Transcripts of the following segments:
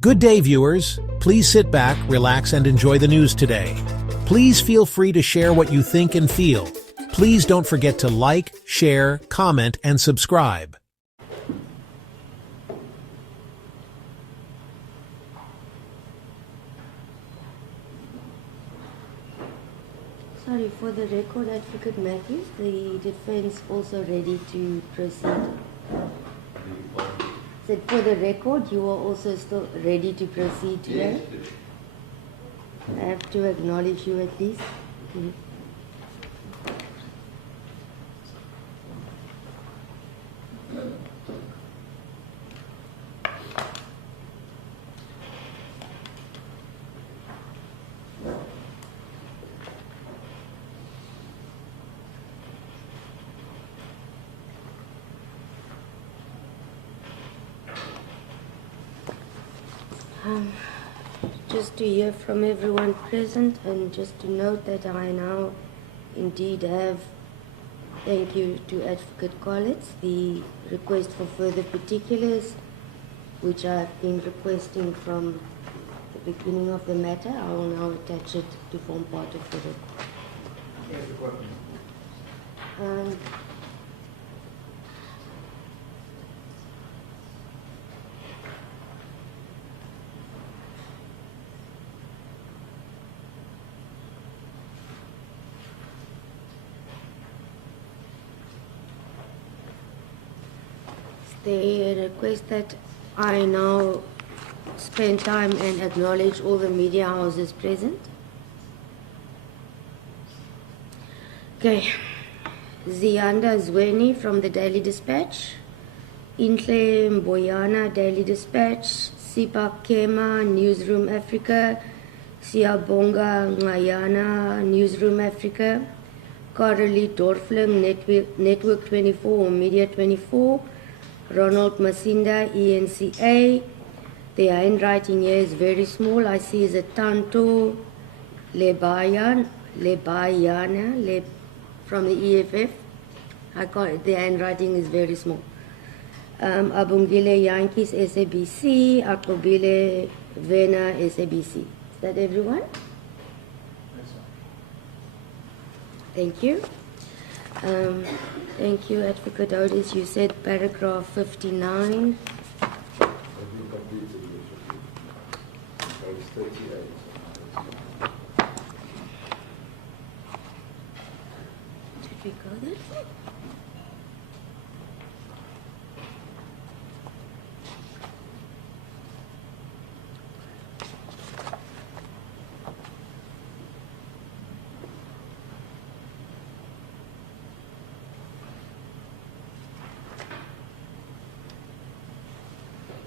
Good day, viewers. Please sit back, relax, and enjoy the news today. Please feel free to share what you think and feel. Please don't forget to like, share, comment, and subscribe. Sorry, for the record, Advocate Matthews, the defense also ready to proceed. Said for the record, you are also still ready to proceed today? Yes. I have to acknowledge you at least. Just to hear from everyone present and just to note that I now indeed have, thank you to Advocate Collins, the request for further particulars which I've been requesting from the beginning of the matter. I will now attach it to form part of the record. They request that I now spend time and acknowledge all the media houses present. Okay. Zianda Zweni from the Daily Dispatch, Intle Mboyana, Daily Dispatch, Sipa Kema, Newsroom Africa, Siyabonga Ngayana, Newsroom Africa, Carolee Dorfling, Network 24 or Media 24, Ronald Masinda, ENCA. The handwriting here is very small. I see is a Tanto Lebayana from the EFF. The handwriting is very small. Abungile Yankees, SABC. Akobile Vena, SABC. Is that everyone? Thank you. Thank you, Advocate Otis. You said paragraph 59. Did we go there?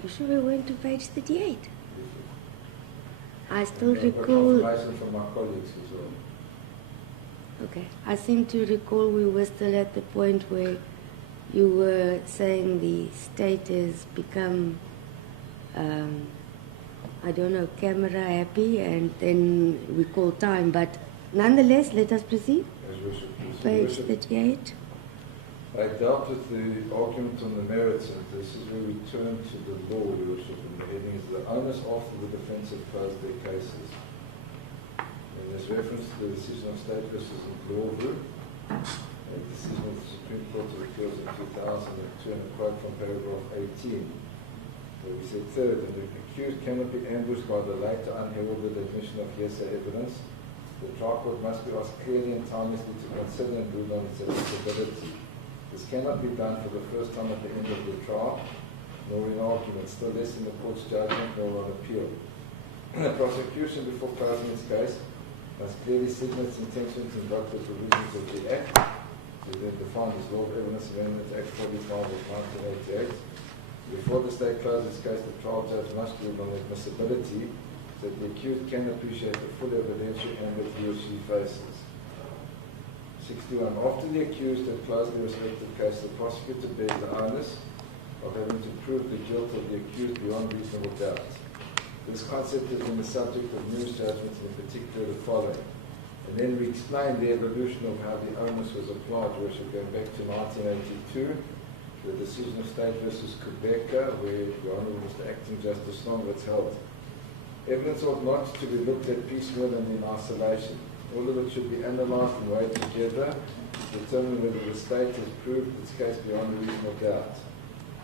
You sure we went to page 38? I still recall. From my colleagues as well. Okay. I seem to recall we were still at the point where you were saying the state has become, I don't know, camera happy, and then we call time. But nonetheless, let us proceed. Page 38. I dealt with the argument on the merits, and this is where we turn to the law, Your Worship, and the heading is the onus after the defence have closed their cases. And there's reference to the decision of State versus Lawview, a decision of the Supreme Court of Appeals in 2002, and a quote from paragraph 18, where we said, third, the accused cannot be ambushed by the late or unheralded admission of hearsay evidence. The trial court must be asked clearly and timelessly to consider and rule on its admissibility. This cannot be done for the first time at the end of the trial, nor in argument, still less in the court's judgment, nor on appeal. The prosecution, before closing its case, must clearly signal its intention to invoke the provisions of the Act, so then defined as Law of Evidence Amendment Act 45 of 1988. Before the state closes its case, the trial judge must rule on admissibility, so that the accused can appreciate the full evidentiary ambit he or she faces. 61. After the accused had closed the respective case, the prosecutor bears the onus of having to prove the guilt of the accused beyond reasonable doubt. This concept has been the subject of numerous judgments, in particular the following. And then we explained the evolution of how the onus was applied, which going back to 1982, the decision of State versus Quebec, where the Honourable Mr. Acting Justice Snombitz held. Evidence ought not to be looked at piecemeal and in isolation. All of it should be analysed and weighed together to determine whether the State has proved its case beyond a reasonable doubt.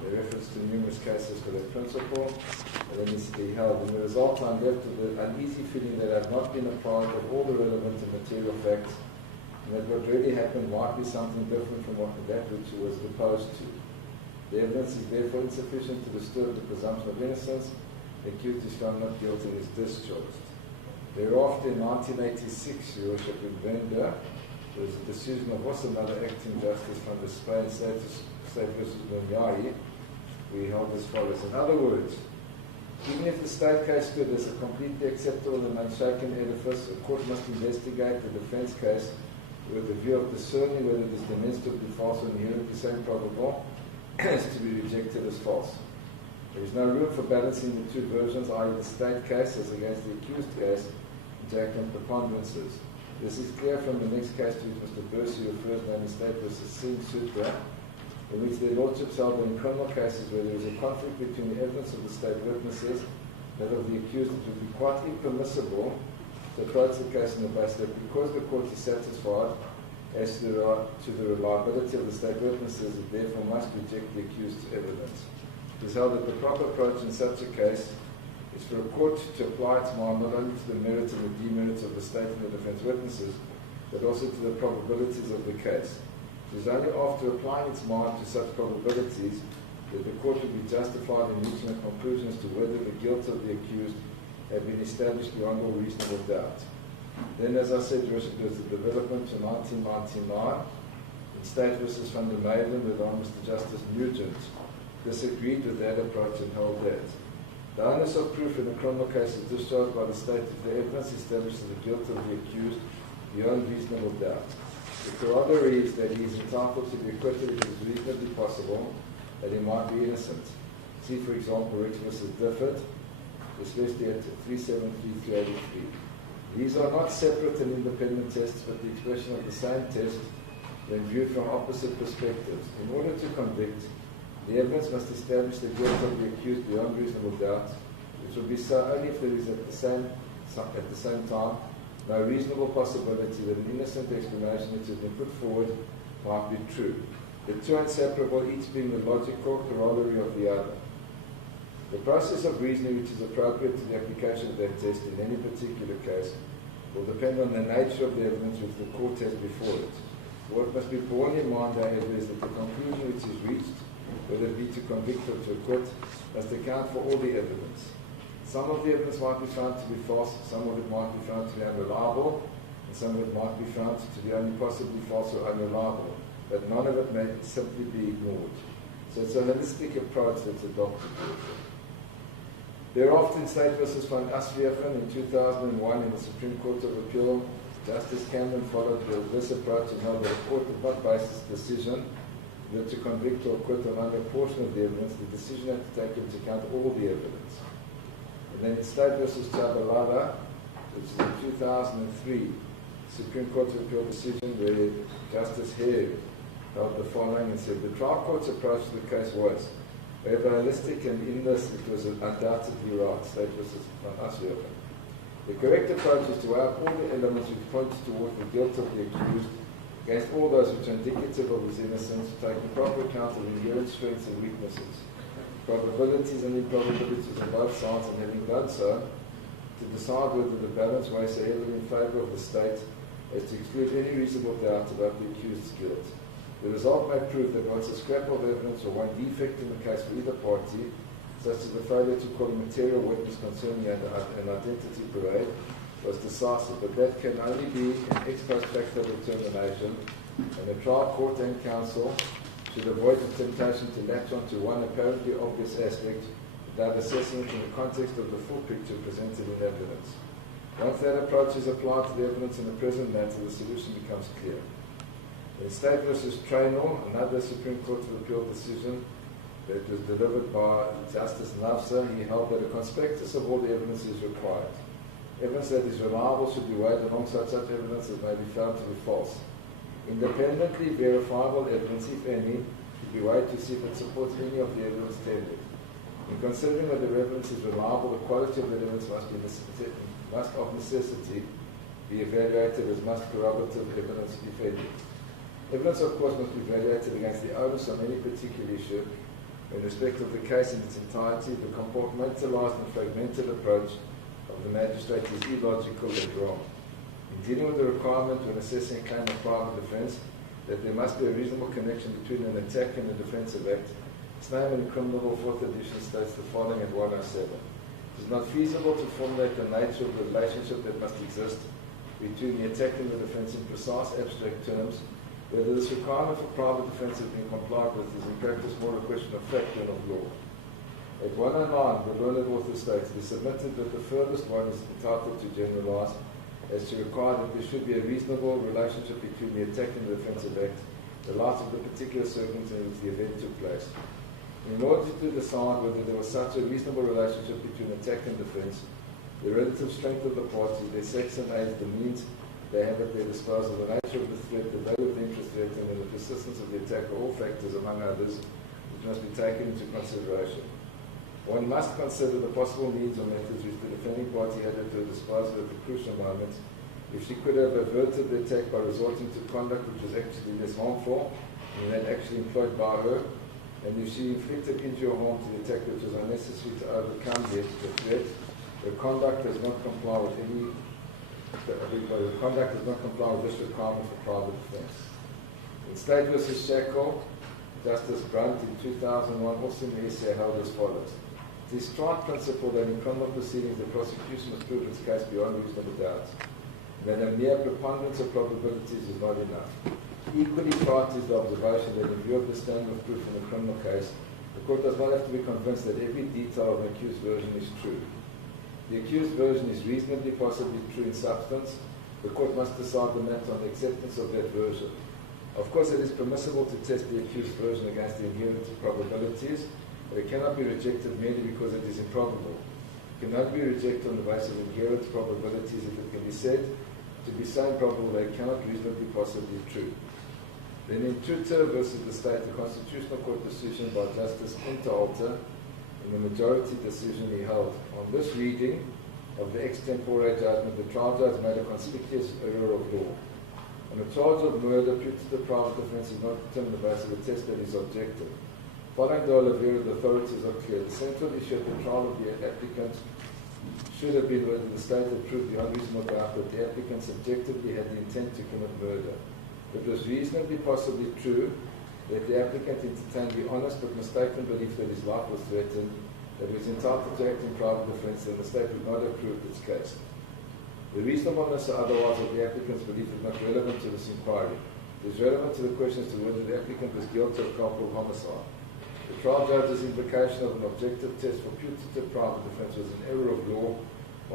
The reference to numerous cases for that principle, and then needs to be held. In the result, I'm left with an uneasy feeling that I've not been apprised of all the relevant and material facts, and that what really happened might be something different from that which was deposed to. The evidence is therefore insufficient to disturb the presumption of innocence. The accused is found not guilty and is discharged. Thereafter, in 1986, Your Worship, in Venda, there was a decision of also another acting justice from the Spain State versus Bunyai. We held as follows. In other words, even if the State case stood as a completely acceptable and unshaken edifice, a court must investigate the defence case with the view of discerning whether it is demonstrably false or inherently so improbable as to be rejected as false. There is no room for balancing the two versions, i.e. the State case as against the accused case, into accurate preponderances. This is clear from the next case to which Mr. Bursey refers, namely State versus Singh Sutra, in which their lordships held that in criminal cases where there is a conflict between the evidence of the State witnesses and that of the accused, it would be quite impermissible to approach the case on the basis that because the court is satisfied as to the reliability of the State witnesses, it therefore must reject the accused's evidence. It is held that the proper approach in such a case is for a court to apply its mind not only to the merits and the demerits of the State and the defence witnesses, but also to the probabilities of the case. It is only after applying its mind to such probabilities that the court will be justified in reaching a conclusion as to whether the guilt of the accused had been established beyond all reasonable doubt. Then, as I said, Your Worship, there was the development to 1999 in State versus Van der Meyden, with Mr. Justice Nugent disagreed with that approach and held that the onus of proof in a criminal case is discharged by the State if the evidence establishes the guilt of the accused beyond reasonable doubt. The corollary is that he is entitled to be acquitted if it is reasonably possible that he might be innocent. See, for example, Rich versus Difford, especially at 373-383. These are not separate and independent tests, but the expression of the same test when viewed from opposite perspectives. In order to convict, the evidence must establish the guilt of the accused beyond reasonable doubt, which will be so only if there is at the same time no reasonable possibility that an innocent explanation which has been put forward might be true. The two are inseparable, each being the logical corollary of the other. The process of reasoning which is appropriate to the application of that test in any particular case will depend on the nature of the evidence which the court has before it. What must be borne in mind, however, is that the conclusion which is reached, whether it be to convict or to acquit, must account for all the evidence. Some of the evidence might be found to be false, some of it might be found to be unreliable, and some of it might be found to be only possibly false or unreliable, but none of it may simply be ignored. So it's a holistic approach that's adopted. Thereafter, in State versus Van Aswegen in 2001 in the Supreme Court of Appeal, Justice Cameron followed this approach and held that a court did not base its decision that to convict or acquit on only a portion of the evidence. The decision had to take into account all the evidence. And then in State versus Chabalala, which is a 2003 Supreme Court of Appeal decision where Justice Hare held the following and said, the trial court's approach to the case was, however holistic and in this, it was undoubtedly right, State versus Van Aswegen. The correct approach is to weigh up all the elements which point towards the guilt of the accused against all those which are indicative of his innocence, taking proper account of inherent strengths and weaknesses, probabilities and improbabilities on both sides, and having done so, to decide whether the balance weighs so heavily in favour of the State as to exclude any reasonable doubt about the accused's guilt. The result may prove that once a scrap of evidence or one defect in the case for either party, such as the failure to call a material witness concerning an identity parade, was decisive, but that can only be an ex post facto determination, and the trial court and counsel should avoid the temptation to latch onto one apparently obvious aspect without assessing it in the context of the full picture presented in evidence. Once that approach is applied to the evidence in the present matter, the solution becomes clear. In State versus Traynor, another Supreme Court of Appeal decision that was delivered by Justice Nafsa, he held that a conspectus of all the evidence is required. Evidence that is reliable should be weighed alongside such evidence as may be found to be false. Independently verifiable evidence, if any, should be weighed to see if it supports any of the evidence tendered. In considering whether the evidence is reliable, the quality of the evidence must of necessity be evaluated as must corroborative evidence defended. Evidence, of course, must be evaluated against the onus on any particular issue in respect of the case in its entirety. The compartmentalized and fragmented approach of the magistrate is illogical and wrong. In dealing with the requirement when assessing a claim of private defense that there must be a reasonable connection between an attack and a defensive act, Snowman in Criminal Law 4th edition states the following at 107. It is not feasible to formulate the nature of the relationship that must exist between the attack and the defense in precise abstract terms. Whether this requirement for private defense has been complied with is in practice more a question of fact than of law. At 109, the learned author states, it is submitted that the furthest one is entitled to generalize as to require that there should be a reasonable relationship between the attack and the defensive act, the light of the particular circumstance in which the event took place. In order to decide whether there was such a reasonable relationship between attack and defense, the relative strength of the parties, their sex and age, the means they have at their disposal, the nature of the threat, the value of the interest threatened, and the persistence of the attack are all factors, among others, which must be taken into consideration. One must consider the possible needs or methods which the defending party had at her disposal at the crucial moment. If she could have averted the attack by resorting to conduct which was actually less harmful than that actually employed by her, and if she inflicted injury or harm to the attack which was unnecessary to overcome the threat, her conduct does not comply with this requirement for private defense. In State v. Shackle, Justice Brunt in 2001 also in the essay held as follows. It is strong principle that in criminal proceedings the prosecution must prove its case beyond reasonable doubt, and that a mere preponderance of probabilities is not enough. Equally trite is the observation that in view of the standard of proof in a criminal case, the court does not have to be convinced that every detail of an accused version is true. The accused version is reasonably possibly true in substance. The court must decide the matter on the acceptance of that version. Of course, it is permissible to test the accused version against the inherent probabilities, but it cannot be rejected merely because it is improbable. It cannot be rejected on the basis of inherent probabilities if it can be said to be so improbable that it cannot reasonably possibly be true. Then in Tutor versus the State, the Constitutional Court decision by Justice Interalter, in the majority decision he held, on this reading of the extempore judgment, the trial judge made a conspicuous error of law. On a charge of murder, putative private defense is not determined on the basis of a test that is objective. Following the Oliveira, the authorities are clear. The central issue at the trial of the applicant should have been whether the state had proved the unreasonable doubt that the applicant subjectively had the intent to commit murder. It was reasonably possibly true that the applicant entertained the honest but mistaken belief that his life was threatened, that he was entitled to act in private defense, and the state would not have proved its case. The reasonableness or otherwise of the applicant's belief is not relevant to this inquiry. It is relevant to the question as to whether the applicant was guilty of culpable homicide. The trial judge's implication of an objective test for putative private defense was an error of law,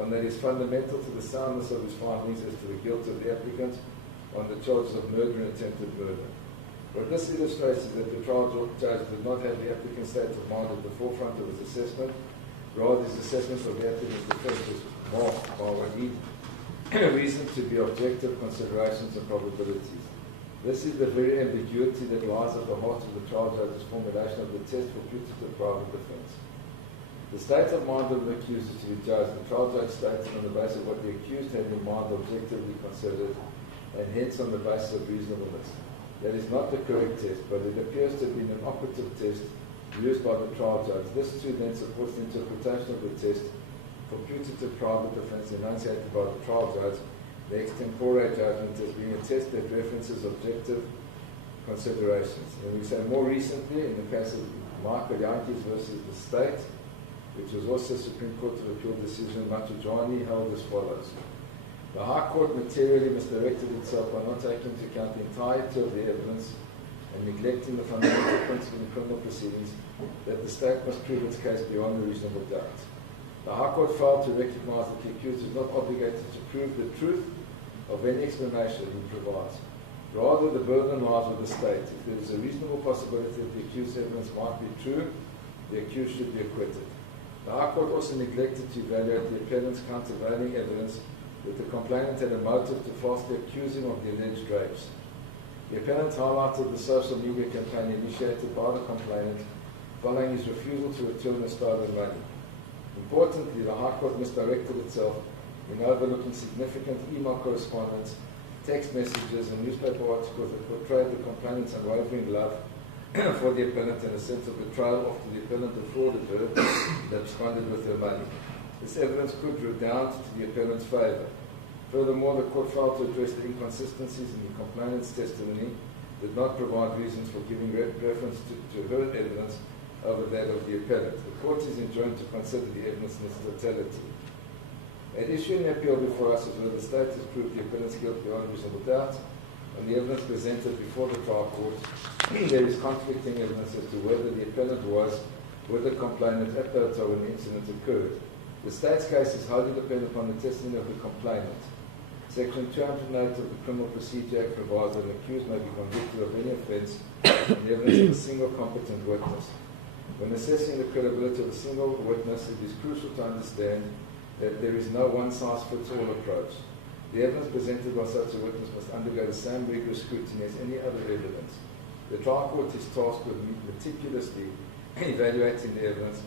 one that is fundamental to the soundness of his findings as to the guilt of the applicant on the charges of murder and attempted murder. What this illustrates is that the trial judge did not have the applicant's state of mind at the forefront of his assessment. Rather, his assessment of the applicant's defense was marked by what he reasoned to be objective considerations and probabilities. This is the very ambiguity that lies at the heart of the trial judge's formulation of the test for putative private defense. The state of mind of the accused is to be judged. The trial judge stated on the basis of what the accused had in mind objectively considered, and hence on the basis of reasonableness. That is not the correct test, but it appears to have been an operative test used by the trial judge. This too then supports the interpretation of the test for putative private defense enunciated by the trial judge, the extempore judgment, as being a test that references objective considerations. And we say more recently, in the case of Michael Yankees versus the state, which was also Supreme Court of Appeal decision, Matujani held as follows. The High Court materially misdirected itself by not taking into account the entirety of the evidence and neglecting the fundamental principle in criminal proceedings that the state must prove its case beyond a reasonable doubt. The High Court failed to recognize that the accused is not obligated to prove the truth of any explanation he provides. Rather, the burden lies with the state. If there is a reasonable possibility that the accused's evidence might be true, the accused should be acquitted. The High Court also neglected to evaluate the appellant's countervailing evidence that the complainant had a motive to falsely accuse him of the alleged rapes. The appellant highlighted the social media campaign initiated by the complainant following his refusal to return the stolen money. Importantly, the High Court misdirected itself in overlooking significant email correspondence, text messages, and newspaper articles that portrayed the complainant's unwavering love for the appellant and a sense of betrayal after the appellant defrauded her and absconded with her money. This evidence could redound to the appellant's favour. Furthermore, the court failed to address the inconsistencies in the complainant's testimony, did not provide reasons for giving reference to her evidence over that of the appellant. The court is enjoined to consider the evidence in its totality. An issue in the appeal before us is whether the state has proved the appellant's guilt beyond reasonable doubt. On the evidence presented before the trial court, there is conflicting evidence as to whether the appellant was with the complainant at the time when the incident occurred. The state's case is highly dependent upon the testimony of the complainant. Section 208 of the Criminal Procedure Act provides that an accused may be convicted of any offence on the evidence of a single competent witness. When assessing the credibility of a single witness, it is crucial to understand that there is no one-size-fits-all approach. The evidence presented by such a witness must undergo the same rigorous scrutiny as any other evidence. The trial court is tasked with meticulously evaluating the evidence,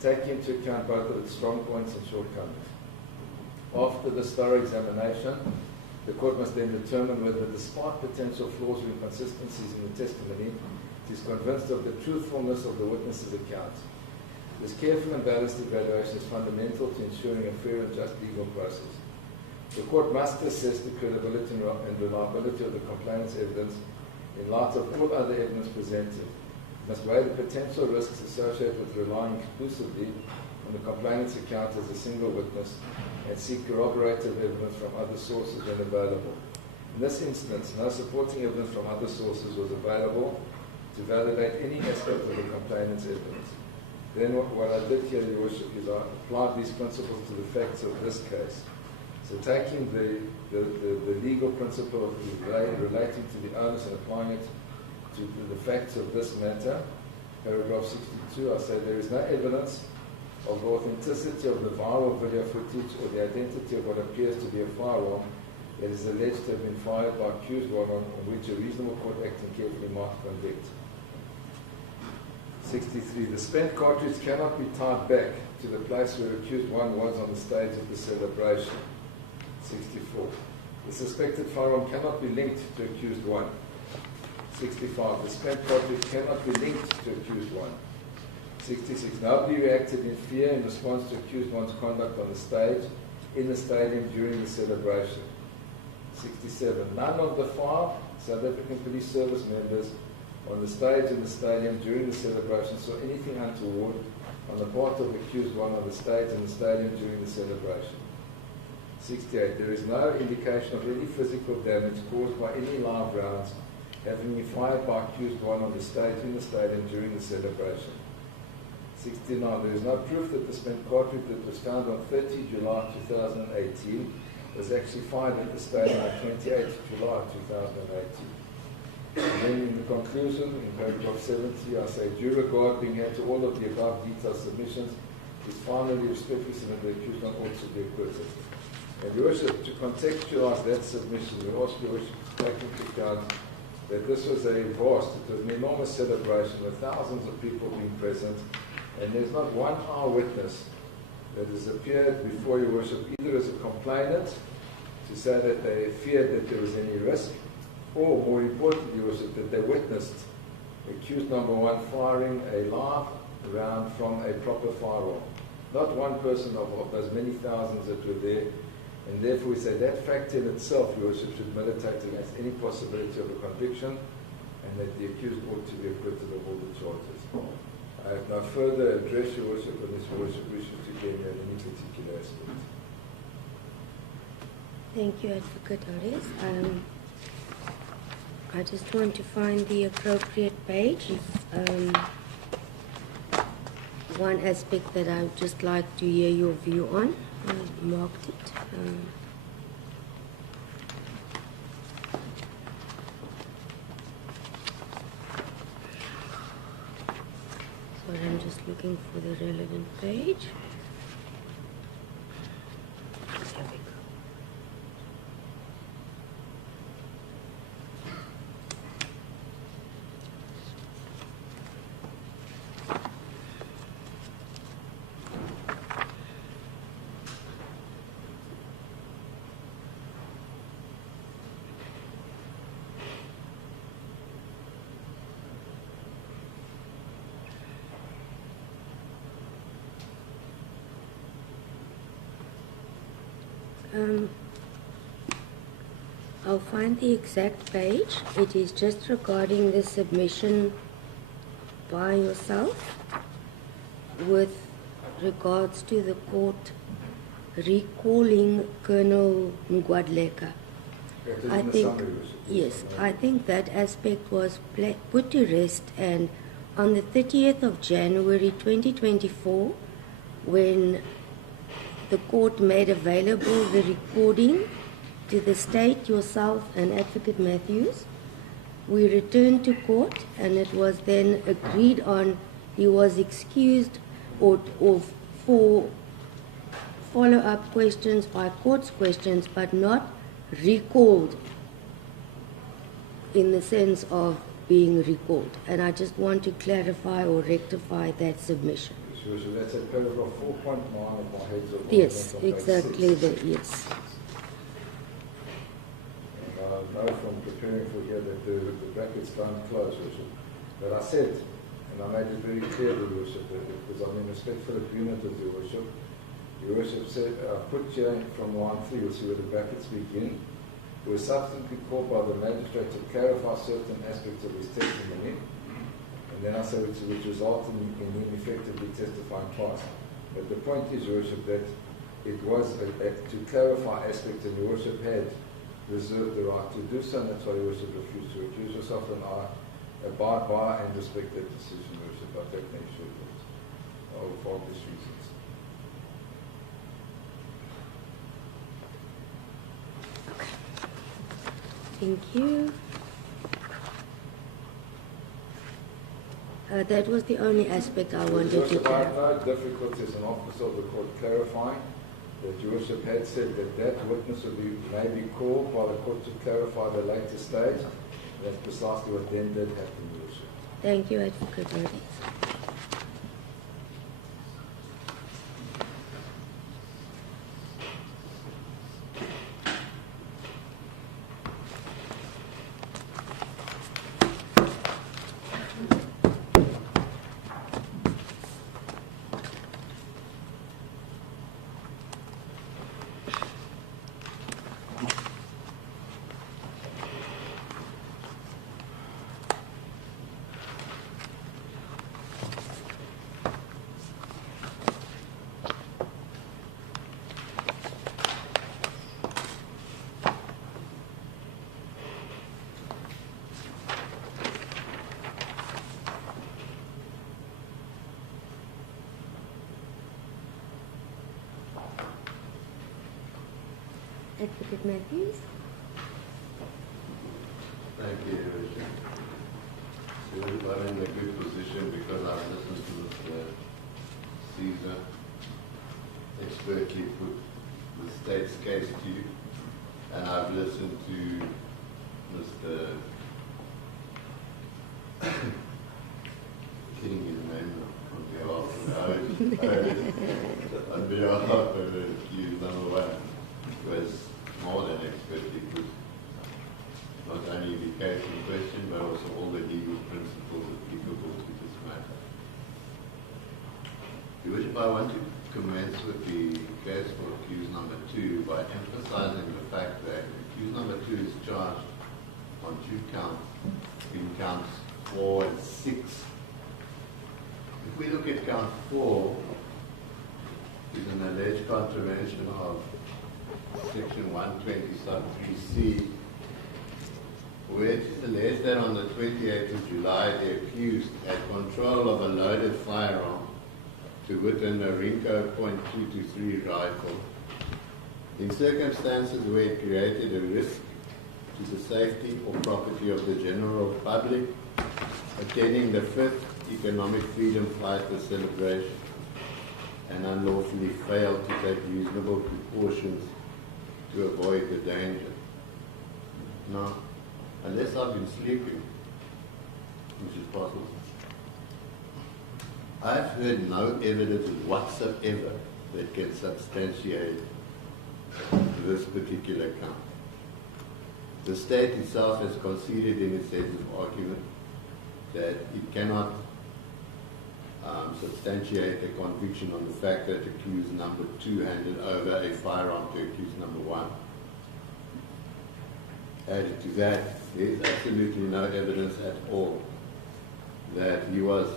taking into account both of its strong points and shortcomings. After this thorough examination, the court must then determine whether, despite potential flaws or inconsistencies in the testimony, it is convinced of the truthfulness of the witness's account. This careful and balanced evaluation is fundamental to ensuring a fair and just legal process. The court must assess the credibility and reliability of the complainant's evidence in light of all other evidence presented. It must weigh the potential risks associated with relying exclusively on the complainant's account as a single witness and seek corroborative evidence from other sources when available. In this instance, no supporting evidence from other sources was available to validate any aspect of the complainant's evidence. Then what I did here, Your Worship, is I applied these principles to the facts of this case. So taking the legal principle of relating to the onus and applying it to the facts of this matter, paragraph 62, I say there is no evidence of the authenticity of the viral video footage or the identity of what appears to be a firearm that is alleged to have been fired by accused one on which a reasonable court acting carefully might convict. 63. The spent cartridge cannot be tied back to the place where accused one was on the stage of the celebration. 64. The suspected firearm cannot be linked to accused one. 65. The spent cartridge cannot be linked to accused one. 66. Nobody reacted in fear in response to accused one's conduct on the stage, in the stadium during the celebration. 67. None of the 5 South African Police Service members on the stage in the stadium during the celebration saw anything untoward on the part of accused one on the stage in the stadium during the celebration. 68. There is no indication of any physical damage caused by any live rounds having been fired by accused one on the stage in the stadium during the celebration. 69. There is no proof that the spent cartridge that was found on 30 July 2018 was actually fired at the stadium on 28 July 2018. And then in the conclusion, in paragraph 70, I say, due regard being had to all of the above detailed submissions, is finally respectfully submitted the accused one ought to be acquitted. And Your Worship, to contextualize that submission, we ask Your Worship to take into account that this was a vast, it was an enormous celebration with thousands of people being present, and there's not one eyewitness that has appeared before Your Worship either as a complainant to say that they feared that there was any risk, or more importantly, Your Worship, that they witnessed accused number one firing a live round from a proper firearm. Not one person of those many thousands that were there, and therefore we say that fact in itself, Your Worship, should militate against any possibility of a conviction, and that the accused ought to be acquitted of all the charges. I have no further address, Your Worship, unless Your Worship wishes to get in any particular aspect. Thank you, Advocate Harris. I just want to find the appropriate page. One aspect that I would just like to hear your view on. I've marked it. So I'm just looking for the relevant page. There we go. Um, I'll find the exact page. It is just regarding the submission by yourself with regards to the court recalling Colonel Ngwadleka. That is I in the think, summary, Your Worship. yes, I think that aspect was put to rest, and on the 30th of January 2024, when the court made available the recording to the state, yourself, and Advocate Matthews, we returned to court, and it was then agreed on he was excused or for follow-up questions by court's questions, but not recalled in the sense of being recalled. And I just want to clarify or rectify that submission. Yes, Your Worship, that's at paragraph 4.9 of my heads of Yes, on page exactly 6. yes. And I know from preparing for here that the brackets don't close, Your Worship. But I said, and I made it very clear, Your Worship, that because I'm in respectful agreement with Your Worship. Your Worship said, put here from line 3, you'll see where the brackets begin. We were subsequently called by the magistrate to clarify certain aspects of his testimony. And then I said, which resulted in him effectively testifying twice. But the point is, Your Worship, that it was to clarify aspects, and Your Worship had reserved the right to do so, and that's why Your Worship refused to recuse yourself, and I abide by and respect that decision, Your Worship. I take no issue with it, for obvious reasons. Thank you. That was the only aspect I wanted Your to Worship, I have clarify. no difficulty as an officer of the court clarifying that Your Worship had said that that witness may be called by the court to clarify the later stage. That's precisely what then did happen, Your Worship. Thank you, Advocate Rhodes. Advocate Matthews. Thank you, Your Worship. So I'm in a good position because I've listened to Mr. Caesar expertly put the state's case to you, and I've listened to Mr. getting his name on behalf of the accused number one, was more than expertly put not only the case in question, but also all the legal principles applicable to this matter. Your Worship, I want to commence with the case for accused number 2 by emphasizing the fact that accused number 2 is charged on 2 counts, in counts 4 and 6. If we look at count 4, is an alleged contravention of Section 120 sub 3C, where it is alleged that on the 28th of July, the accused had control of a loaded firearm, to wit a Norinco .223 rifle, in circumstances where it created a risk to the safety or property of the general public attending the 5th Economic Freedom Fighter celebration, and unlawfully failed to take reasonable precautions to avoid the danger. Now, unless I've been sleeping, which is possible, I've heard no evidence whatsoever that can substantiate this particular count. The state itself has conceded in its sense of argument that it cannot substantiate a conviction on the fact that accused number 2 handed over a firearm to accused number 1. Added to that, there is absolutely no evidence at all that he was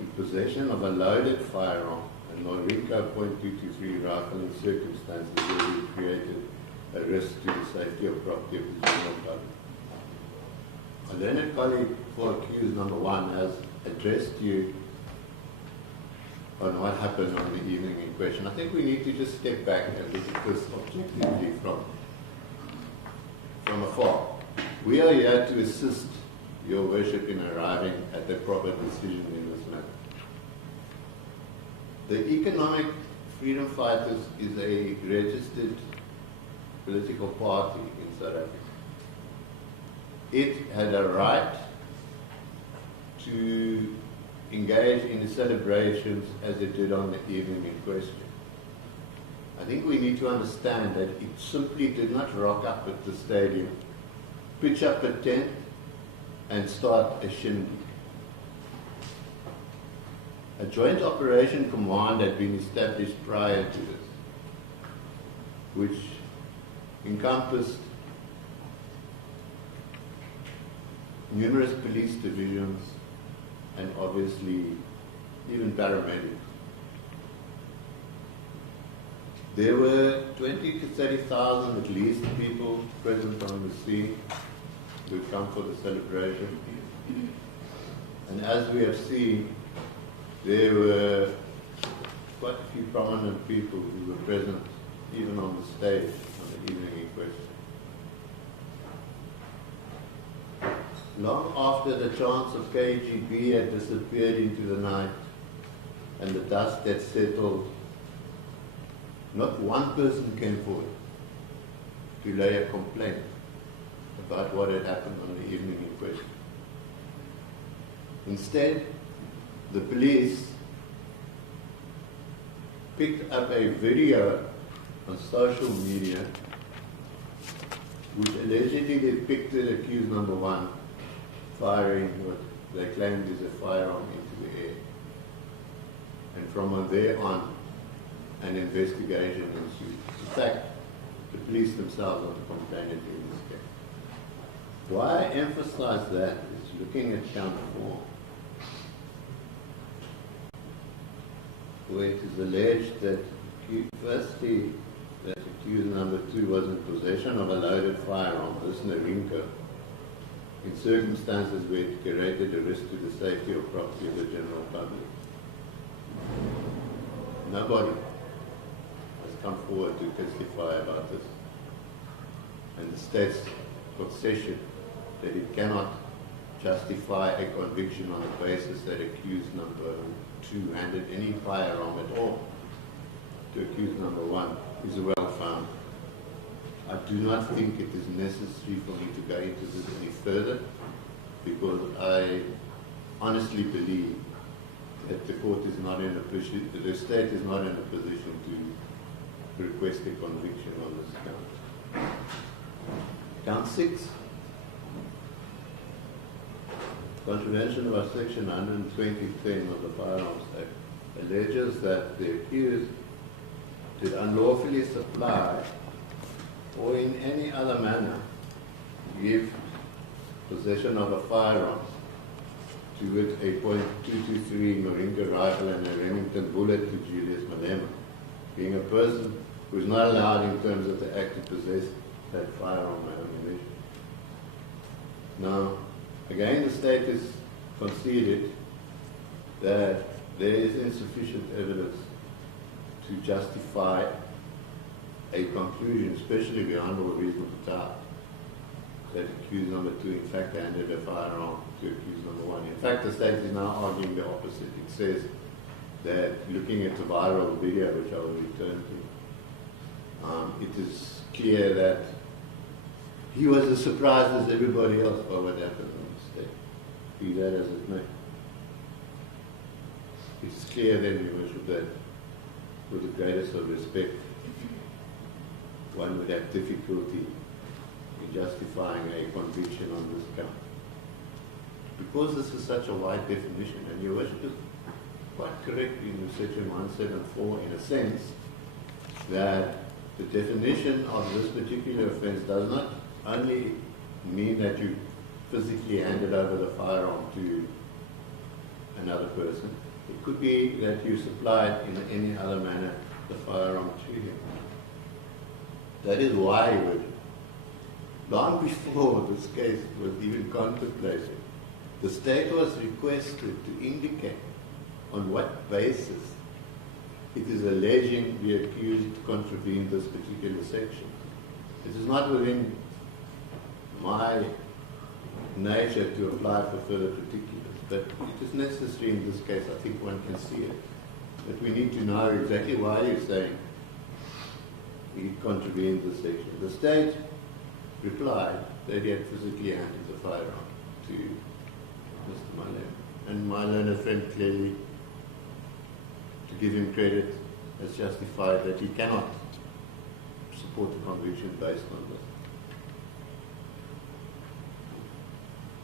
in possession of a loaded firearm, a Norinco .223 rifle, in circumstances where he created a risk to the safety or property of the general public. A learned colleague for accused number 1 has addressed you on what happened on the evening in question. I think we need to just step back and look at this objectively from afar. We are here to assist your worship in arriving at the proper decision in this matter. The Economic Freedom Fighters is a registered political party in South Africa. It had a right to engage in the celebrations as it did on the evening in question. I think we need to understand that it simply did not rock up at the stadium, pitch up a tent, and start a shindig. A joint operation command had been established prior to this, which encompassed numerous police divisions and obviously even paramedics. There were 20 to 30,000 at least people present on the scene who had come for the celebration. And as we have seen, there were quite a few prominent people who were present even on the stage on the evening in question. Long after the chants of KGB had disappeared into the night and the dust had settled, not one person came forward to lay a complaint about what had happened on the evening in question. Instead, the police picked up a video on social media which allegedly depicted accused number 1 firing what they claimed is a firearm into the air. And from there on, an investigation ensued. In fact, the police themselves are the complainant in this case. Why I emphasize that is looking at count 4, where it is alleged that firstly, that accused number 2 was in possession of a loaded firearm, this Norinco, in circumstances where it created a risk to the safety or property of the general public. Nobody has come forward to testify about this. And the state's concession that it cannot justify a conviction on the basis that accused number 2 handed any firearm at all to accused number 1 is well founded. I do not think it is necessary for me to go into this any further, because I honestly believe that the court is not in a position, the state is not in a position to request a conviction on this count. Count 6, contravention of section 120(10) of the Firearms Act, alleges that the accused did unlawfully supply or in any other manner give possession of a firearm, to wit a .223 Norinco rifle and a Remington bullet to Julius Malema, being a person who is not allowed in terms of the act to possess that firearm and ammunition. Now, again, the state has conceded that there is insufficient evidence to justify a conclusion, especially beyond all reasonable doubt, that accused number 2 in fact handed a firearm to accused number 1. In fact, the state is now arguing the opposite. It says that, looking at the viral video, which I will return to, it is clear that he was as surprised as everybody else by what happened on the state, be that as it may. It's clear then, Your Worship, that with the greatest of respect, one would have difficulty in justifying a conviction on this count. Because this is such a wide definition, and Your Worship is quite correct in section 174 in a sense that the definition of this particular offence does not only mean that you physically handed over the firearm to another person. It could be that you supplied in any other manner the firearm to him. That is why, long before this case was even contemplated, the state was requested to indicate on what basis it is alleging the accused contravened this particular section. It is not within my nature to apply for further particulars, but it is necessary in this case. I think one can see it. But we need to know exactly why you're saying he contravened this section. The state replied that he had physically handed the firearm to Mr. Malema. And my learned friend clearly, to give him credit, has justified that he cannot support the conviction based on this.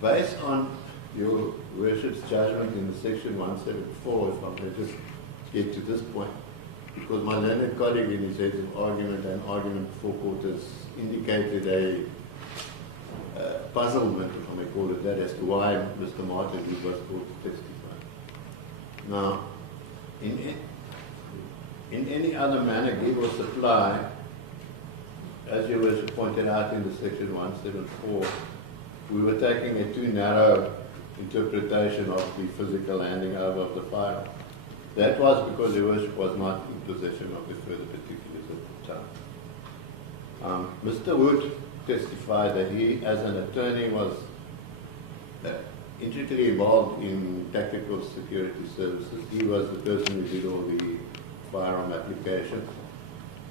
Based on your worship's judgment in the section 174, if I may just get to this point, because my learned colleague in his heads of argument and argument before court has indicated a puzzlement, if I may call it that, as to why Mr. Martin was called to testify. Now, in any other manner, give or supply, as your worship pointed out in the section 174, we were taking a too narrow interpretation of the physical handing over of the firearm. That was because your worship was not in possession of the further particulars at the time. Mr. Wood testified that he, as an attorney, was intricately involved in tactical security services. He was the person who did all the firearm applications.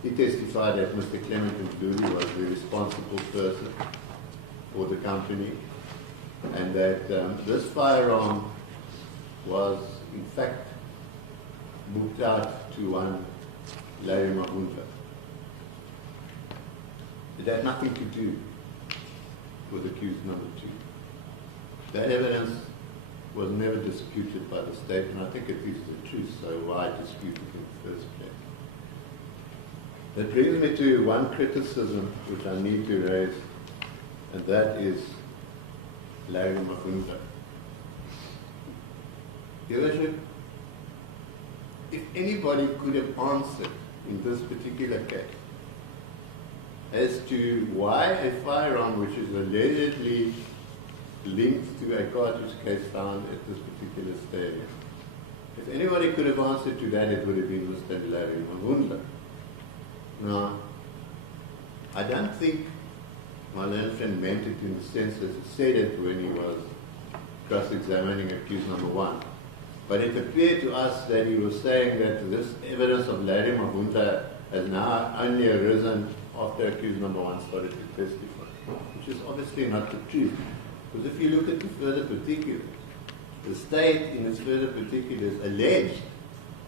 He testified that Mr. Clement Mduli was the responsible person for the company, and that this firearm was, in fact, booked out to one Larry Mabunta. It had nothing to do with accused number 2. That evidence was never disputed by the state, and I think it is the truth, so why dispute it in the first place? That brings me to one criticism which I need to raise, and that is Larry Mabunta. Your Worship, if anybody could have answered in this particular case as to why a firearm which is allegedly linked to a cartridge case found at this particular stadium, if anybody could have answered to that, it would have been Mr. Larry Mabunta. Now, I don't think my learned friend meant it in the sense as he said it when he was cross-examining accused number 1. But it appeared to us that he was saying that this evidence of Larry Mabunta has now only arisen after accused number 1 started to testify, which is obviously not the truth. Because if you look at the further particulars, the state in its further particulars alleged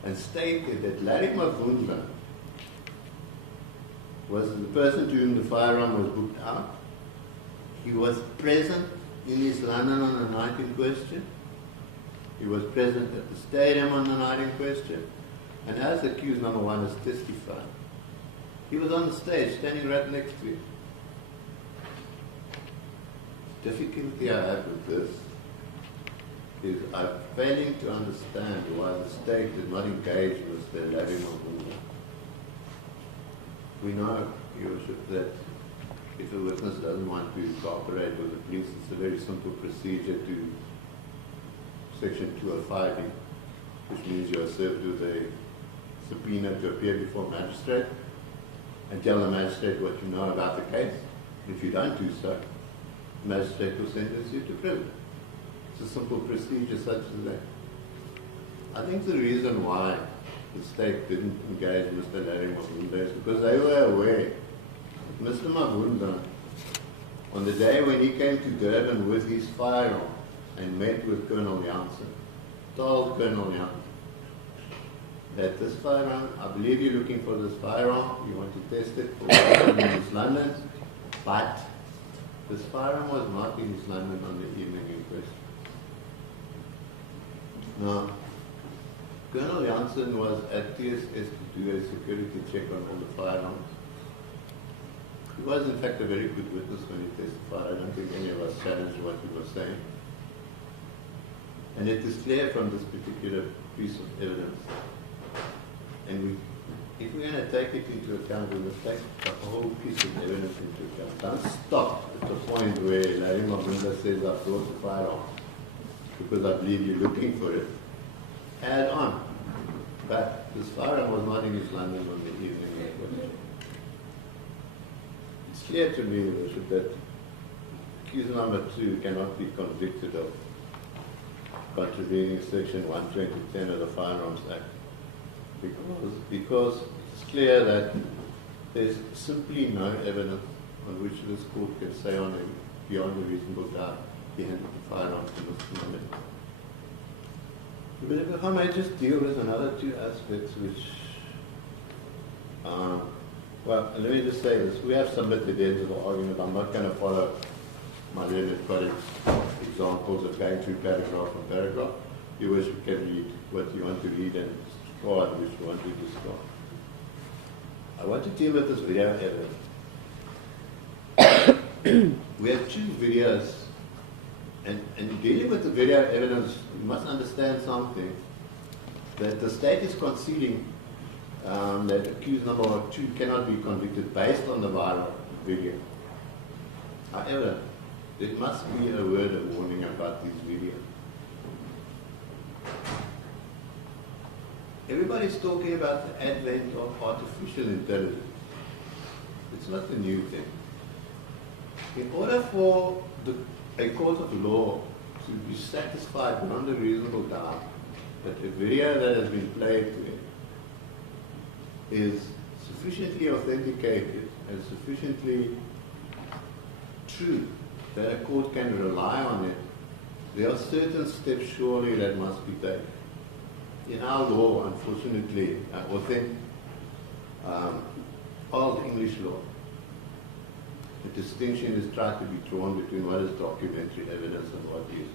and stated that Larry Mabunta was the person to whom the firearm was booked out. He was present in East London on the night in question. He was present at the stadium on the night in question. And as accused number 1 has testified, he was on the stage, standing right next to him. The difficulty I have with this is I'm failing to understand why the state did not engage with the Larry Mabunta. We know, Your Worship, that if a witness doesn't want to cooperate with the police, it's a very simple procedure to Section 205, which means you are served with a subpoena to appear before a magistrate and tell the magistrate what you know about the case. If you don't do so, the magistrate will sentence you to prison. It's a simple procedure such as that. I think the reason why the state didn't engage Mr. Larry Mabunta is because they were aware that Mr. Mabunta, on the day when he came to Durban with his firearm and met with Colonel Janssen, told Colonel Janssen that this firearm, I believe you're looking for this firearm, you want to test it for in East London, but this firearm was not in East London on the evening in question. Now, Colonel Janssen was at TSS to do a security check on all the firearms. He was in fact a very good witness when he testified. I don't think any of us challenged what he was saying. And it is clear from this particular piece of evidence, and if we're going to take it into account, we must take the whole piece of evidence into account. Don't stop at the point where Larry Mabunda says, I've brought the firearm because I believe you're looking for it. Add on. But this firearm was not in East London on the evening of footage. It's clear to me, Your Worship, that accused number 2 cannot be convicted of contravening Section 12010 of the Firearms Act because it's clear that there's simply no evidence on which this court can say on a beyond a reasonable doubt he handed the firearm to Mr. Malema. But if I may just deal with another two aspects which, well, let me just say this. We have submitted the end of the argument. I'm not going to follow my learned colleagues' examples of going through paragraph on paragraph. You worship can read what you want to read and discard which you want to discard. I want to deal with this video evidence. We have two videos, and dealing with the video evidence, you must understand something, that the state is conceding that accused number 2 cannot be convicted based on the viral video. However, there must be a word of warning about this video. Everybody's talking about the advent of artificial intelligence. It's not a new thing. In order for a court of law to be satisfied beyond a reasonable doubt that a video that has been played to it is sufficiently authenticated and sufficiently true that a court can rely on it, there are certain steps surely that must be taken. In our law, unfortunately, old English law, the distinction is tried to be drawn between what is documentary evidence and what is.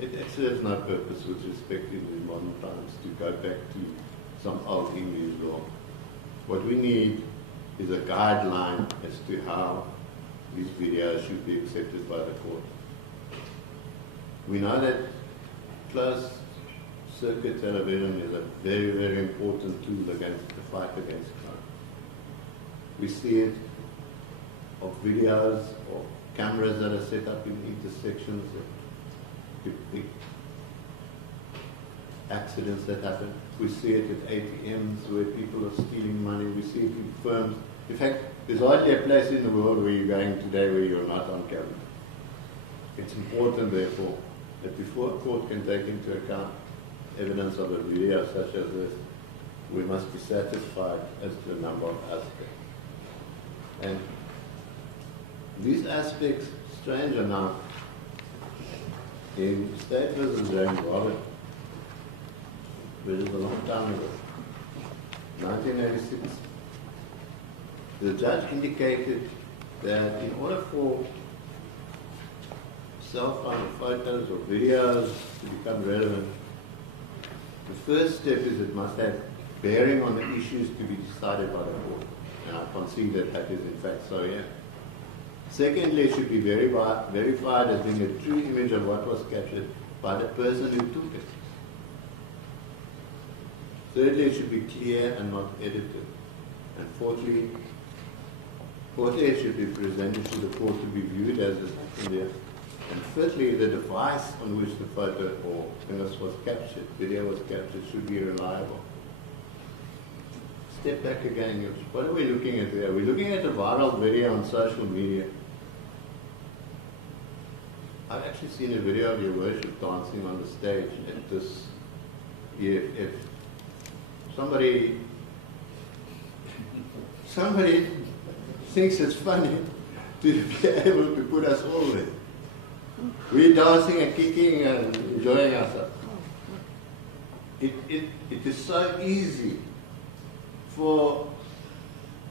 It serves no purpose with respect in the modern times to go back to some old English law. What we need is a guideline as to how these videos should be accepted by the court. We know that closed circuit television is a very, very important tool against the fight against crime. We see it of videos or cameras that are set up in intersections of big accidents that happen. We see it at ATMs where people are stealing money. We see it in firms. In fact, there's hardly a place in the world where you're going today where you're not on camera. It's important, therefore, that before a court can take into account evidence of a video such as this, we must be satisfied as to a number of aspects. And these aspects, strange enough, in State versus James Robert, which is a long time ago, 1986, the judge indicated that in order for cell phone photos or videos to become relevant, the first step is it must have bearing on the issues to be decided by the court. And I concede that that is in fact so, yeah. Secondly, it should be verified as being a true image of what was captured by the person who took it. Thirdly, it should be clear and not edited. And fourthly, it should be presented to the court to be viewed as it happened there. And fifthly, the device on which the photo or image was captured, video was captured, should be reliable. Step back again. What are we looking at there? We're looking at a viral video on social media. I've actually seen a video of Your Worship dancing on the stage at this EFF. Somebody thinks it's funny to be able to put us all there. We're dancing and kicking and enjoying ourselves. It is so easy for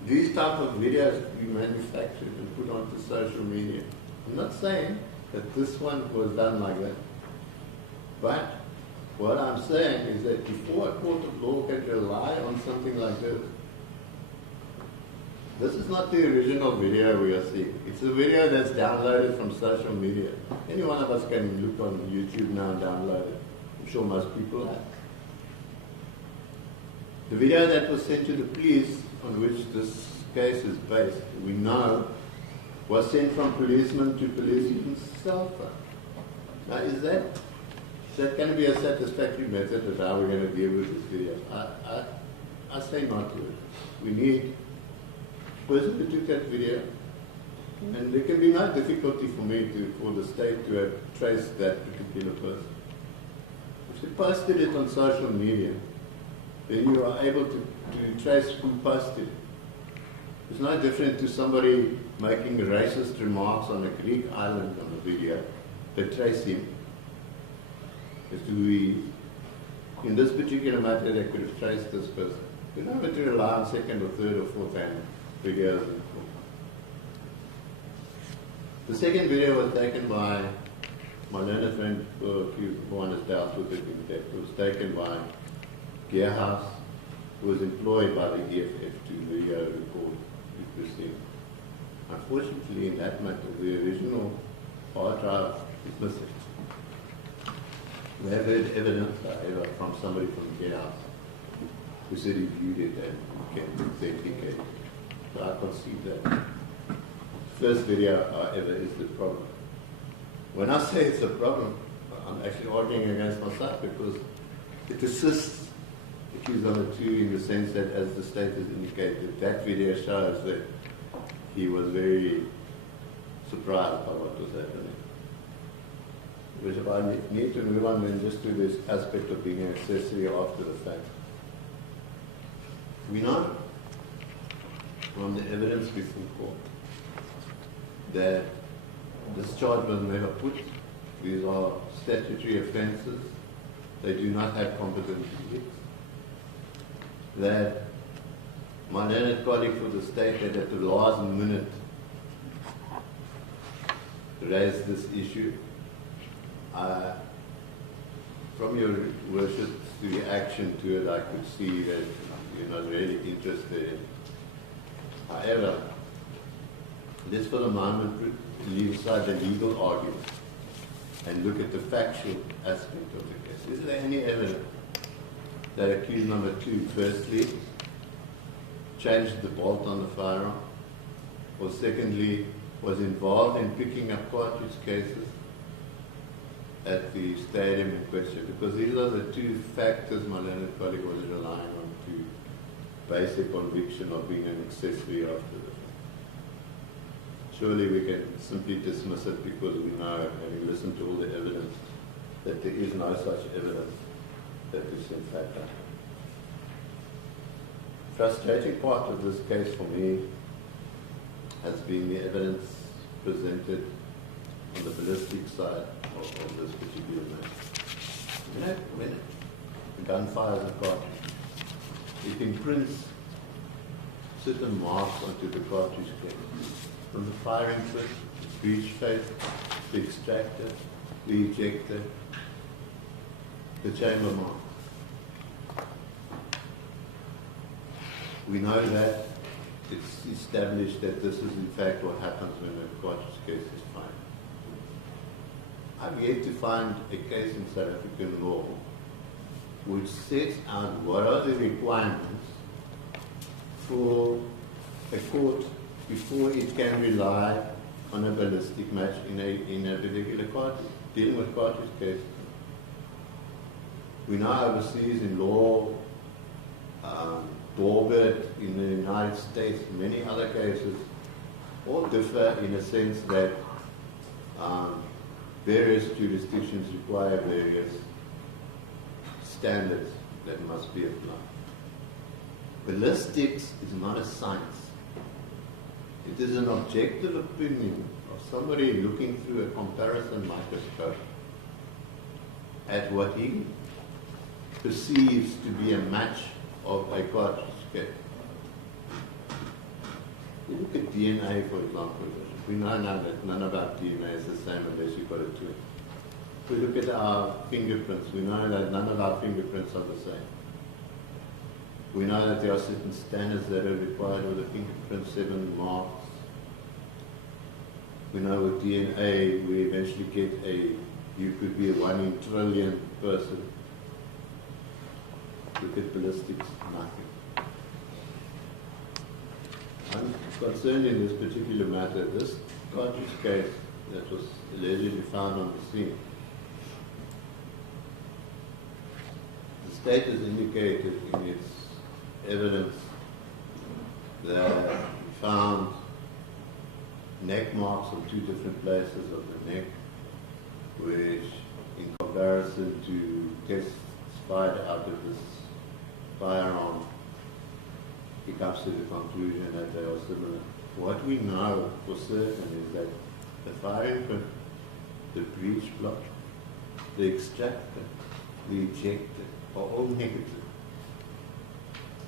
these type of videos to be manufactured and put onto social media. I'm not saying that this one was done like that, but What I'm saying is that before a court of law can rely on something like this is not the original video we are seeing. It's a video that's downloaded from social media. Any one of us can look on YouTube now and download it. I'm sure most people have. The video that was sent to the police, on which this case is based, we know, was sent from policeman to policeman's cell phone. Now, is that going to be a satisfactory method of how we're going to deal with this video? I say not to it. We need a person who took that video, and there can be no difficulty for the state to trace that particular person. If they posted it on social media, then you are able to trace who posted it. It's no different to somebody making racist remarks on a Greek island on a video. They trace him. As to in this particular matter, they could have traced this person. You don't have to rely on second or third or fourth hand videos. The second video was taken by my learned friend, who one has dealt with it in depth. It was taken by Gearhouse, who was employed by the EFF to video record the proceedings. Unfortunately, in that matter, the original hard drive is missing. We have heard evidence, however, from somebody from Gearhouse who said he viewed it and can authenticate it. So I concede that. The first video, however, is the problem. When I say it's a problem, I'm actually arguing against myself because it assists accused number 2 in the sense that, as the state has indicated, that video shows that he was very surprised by what was happening. Which if I need to move on then just to this aspect of being an accessory after the fact. We know from the evidence before court that this charge was never put. These are statutory offences. They do not have competent verdicts. That my learned colleague for the state had at the last minute raised this issue. From your worship's reaction to it, I could see that you're not really interested. However, let's for the moment leave aside the legal argument and look at the factual aspect of the case. Is there any evidence that accused number 2, firstly, changed the bolt on the firearm, or secondly, was involved in picking up cartridge cases at the stadium in question? Because these are the 2 factors my learned colleague was relying on to base a conviction of being an accessory after the fact. Surely we can simply dismiss it because we know, having listened to all the evidence, that there is no such evidence that is in fact done. Frustrating part of this case for me has been the evidence presented on the ballistic side of this particular matter. You know, when a gun fires a cartridge, it imprints certain marks onto the cartridge case. From the firing pit, the breech face, the extractor, the ejector, the chamber mark. We know that it's established that this is in fact what happens when a cartridge case is fired. I've yet to find a case in South African law which sets out what are the requirements for a court before it can rely on a ballistic match in a particular cartridge, dealing with cartridge cases. We know overseas in law, Bodyguard in the United States, many other cases, all differ in a sense that various jurisdictions require various standards that must be applied. Ballistics is not a science. It is an objective opinion of somebody looking through a comparison microscope at what he perceives to be a match of a cartridge case. You look at DNA, for example. We know now that none of our DNA is the same unless you've got a twin. we look at our fingerprints, we know that none of our fingerprints are the same. We know that there are certain standards that are required with the fingerprint, 7 marks. We know with DNA, we eventually get you could be a 1 in trillion person. Look at ballistics, nothing. I'm concerned in this particular matter, this cartridge case that was allegedly found on the scene. The state has indicated in its evidence that it found neck marks on 2 different places of the neck, which in comparison to tests fired out of this firearm, he comes to the conclusion that they are similar. What we know for certain is that the firing pin, the breech block, the extractor, the ejector are all negative.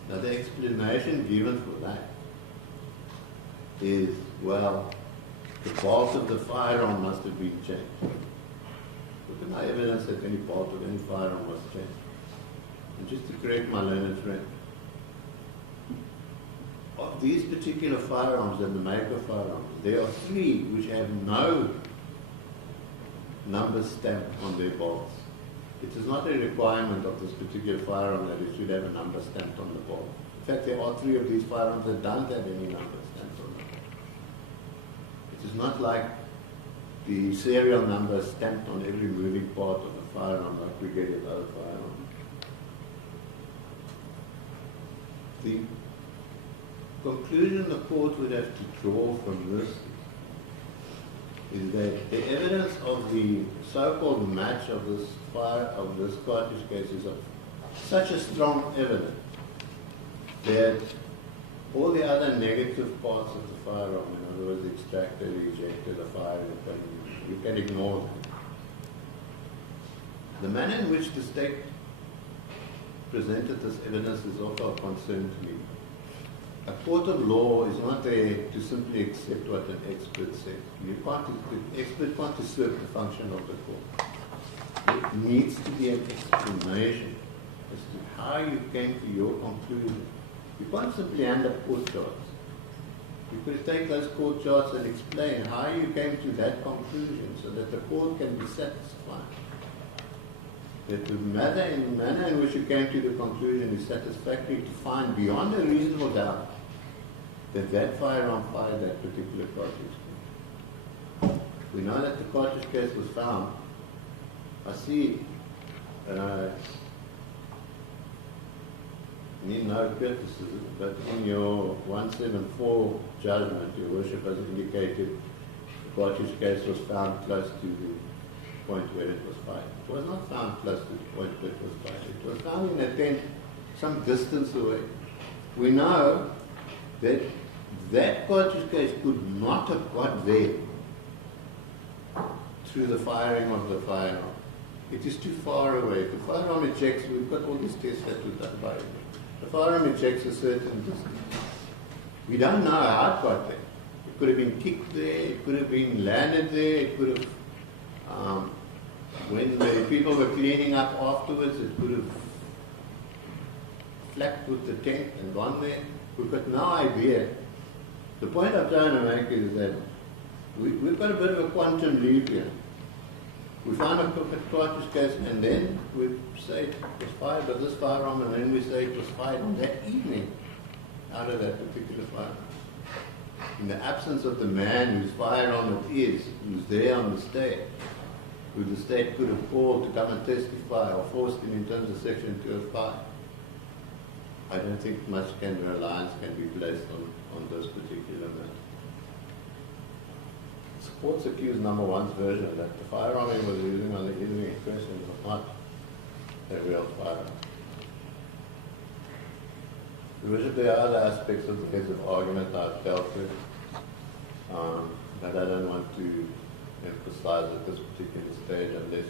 Now the explanation given for that is, well, the bolt of the firearm must have been changed. Look at my evidence that any bolt of any firearm was changed. And just to correct my learned friend, of these particular firearms and the maker firearms, there are 3 which have no number stamped on their bolts. It is not a requirement of this particular firearm that it should have a number stamped on the bolt. In fact, there are 3 of these firearms that don't have any number stamped on them. It is not like the serial number stamped on every moving part of the firearm like we get in other firearms. The conclusion the court would have to draw from this is that the evidence of the so-called match of this cartridge case is of such a strong evidence that all the other negative parts of the firearm, in other words, the extractor, the ejector, the firing pin, you can ignore them. The manner in which the state presented this evidence is also a concern to me. A court of law is not there to simply accept what an expert says. The expert can't usurp the function of the court. It needs to be an explanation as to how you came to your conclusion. You can't simply hand up court charts. You could take those court charts and explain how you came to that conclusion so that the court can be satisfied. That the manner in which you came to the conclusion is satisfactory to find beyond a reasonable doubt that that firearm fired that particular cartridge case. We know that the cartridge case was found. I see, need no criticism, but in your 174 judgment, Your Worship has indicated the cartridge case was found close to the point where it was fired. It was not found close to the point where it was fired. It was found in a tent some distance away. We know that that cartridge case could not have got there through the firing of the firearm. It is too far away. The firearm ejects, we've got all these tests that were done by it. The firearm ejects a certain distance. We don't know how it got there. It could have been kicked there, it could have been landed there, it could have, when the people were cleaning up afterwards, it could have flapped with the tent and gone there. We've got no idea. The point I'm trying to make is that we've got a bit of a quantum leap here. We found a cartridge case and then we say it was fired by this firearm and then we say it was fired on that evening out of that particular firearm. In the absence of the man whose firearm it is, who's there on the state, who the state could have called to come and testify or forced him in terms of Section 205, I don't think much reliance can be placed on those particular matters. The court's accused number one's version that the firearm he was using on the evening in question was not a real firearm. There are other aspects of the case of argument I've dealt with, but I don't want to emphasize at this particular stage unless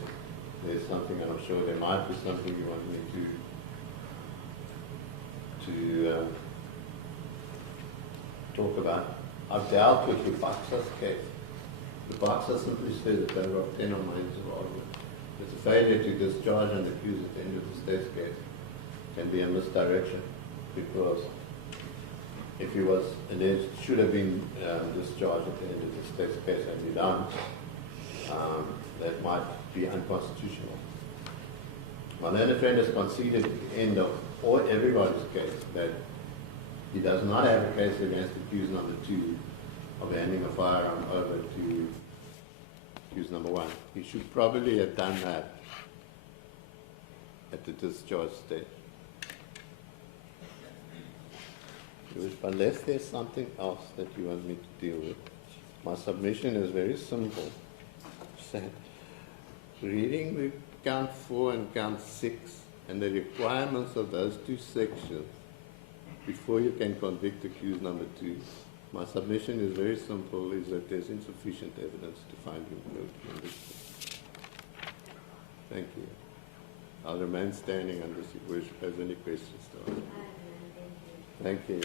there's something, and I'm sure there might be something you want me to talk about. I've dealt with the Boxer's case. The Boxer simply said that there were 10 or 9 of argument. It's a failure to discharge an accused at the end of the state's case can be a misdirection, because if he was alleged, should have been discharged at the end of the state's case and he don't, that might be unconstitutional. My learned friend has conceded at the end of everybody's case that he does not have a case against accused number 2 of handing a firearm over to accused number 1. He should probably have done that at the discharge stage. Unless there's something else that you want me to deal with, my submission is very simple. Reading the count 4 and count 6 and the requirements of those 2 sections before you can convict accused number 2, my submission is very simple, is that there's insufficient evidence to find him guilty in this case. Thank you. I'll remain standing unless you wish has any questions to ask. Thank you.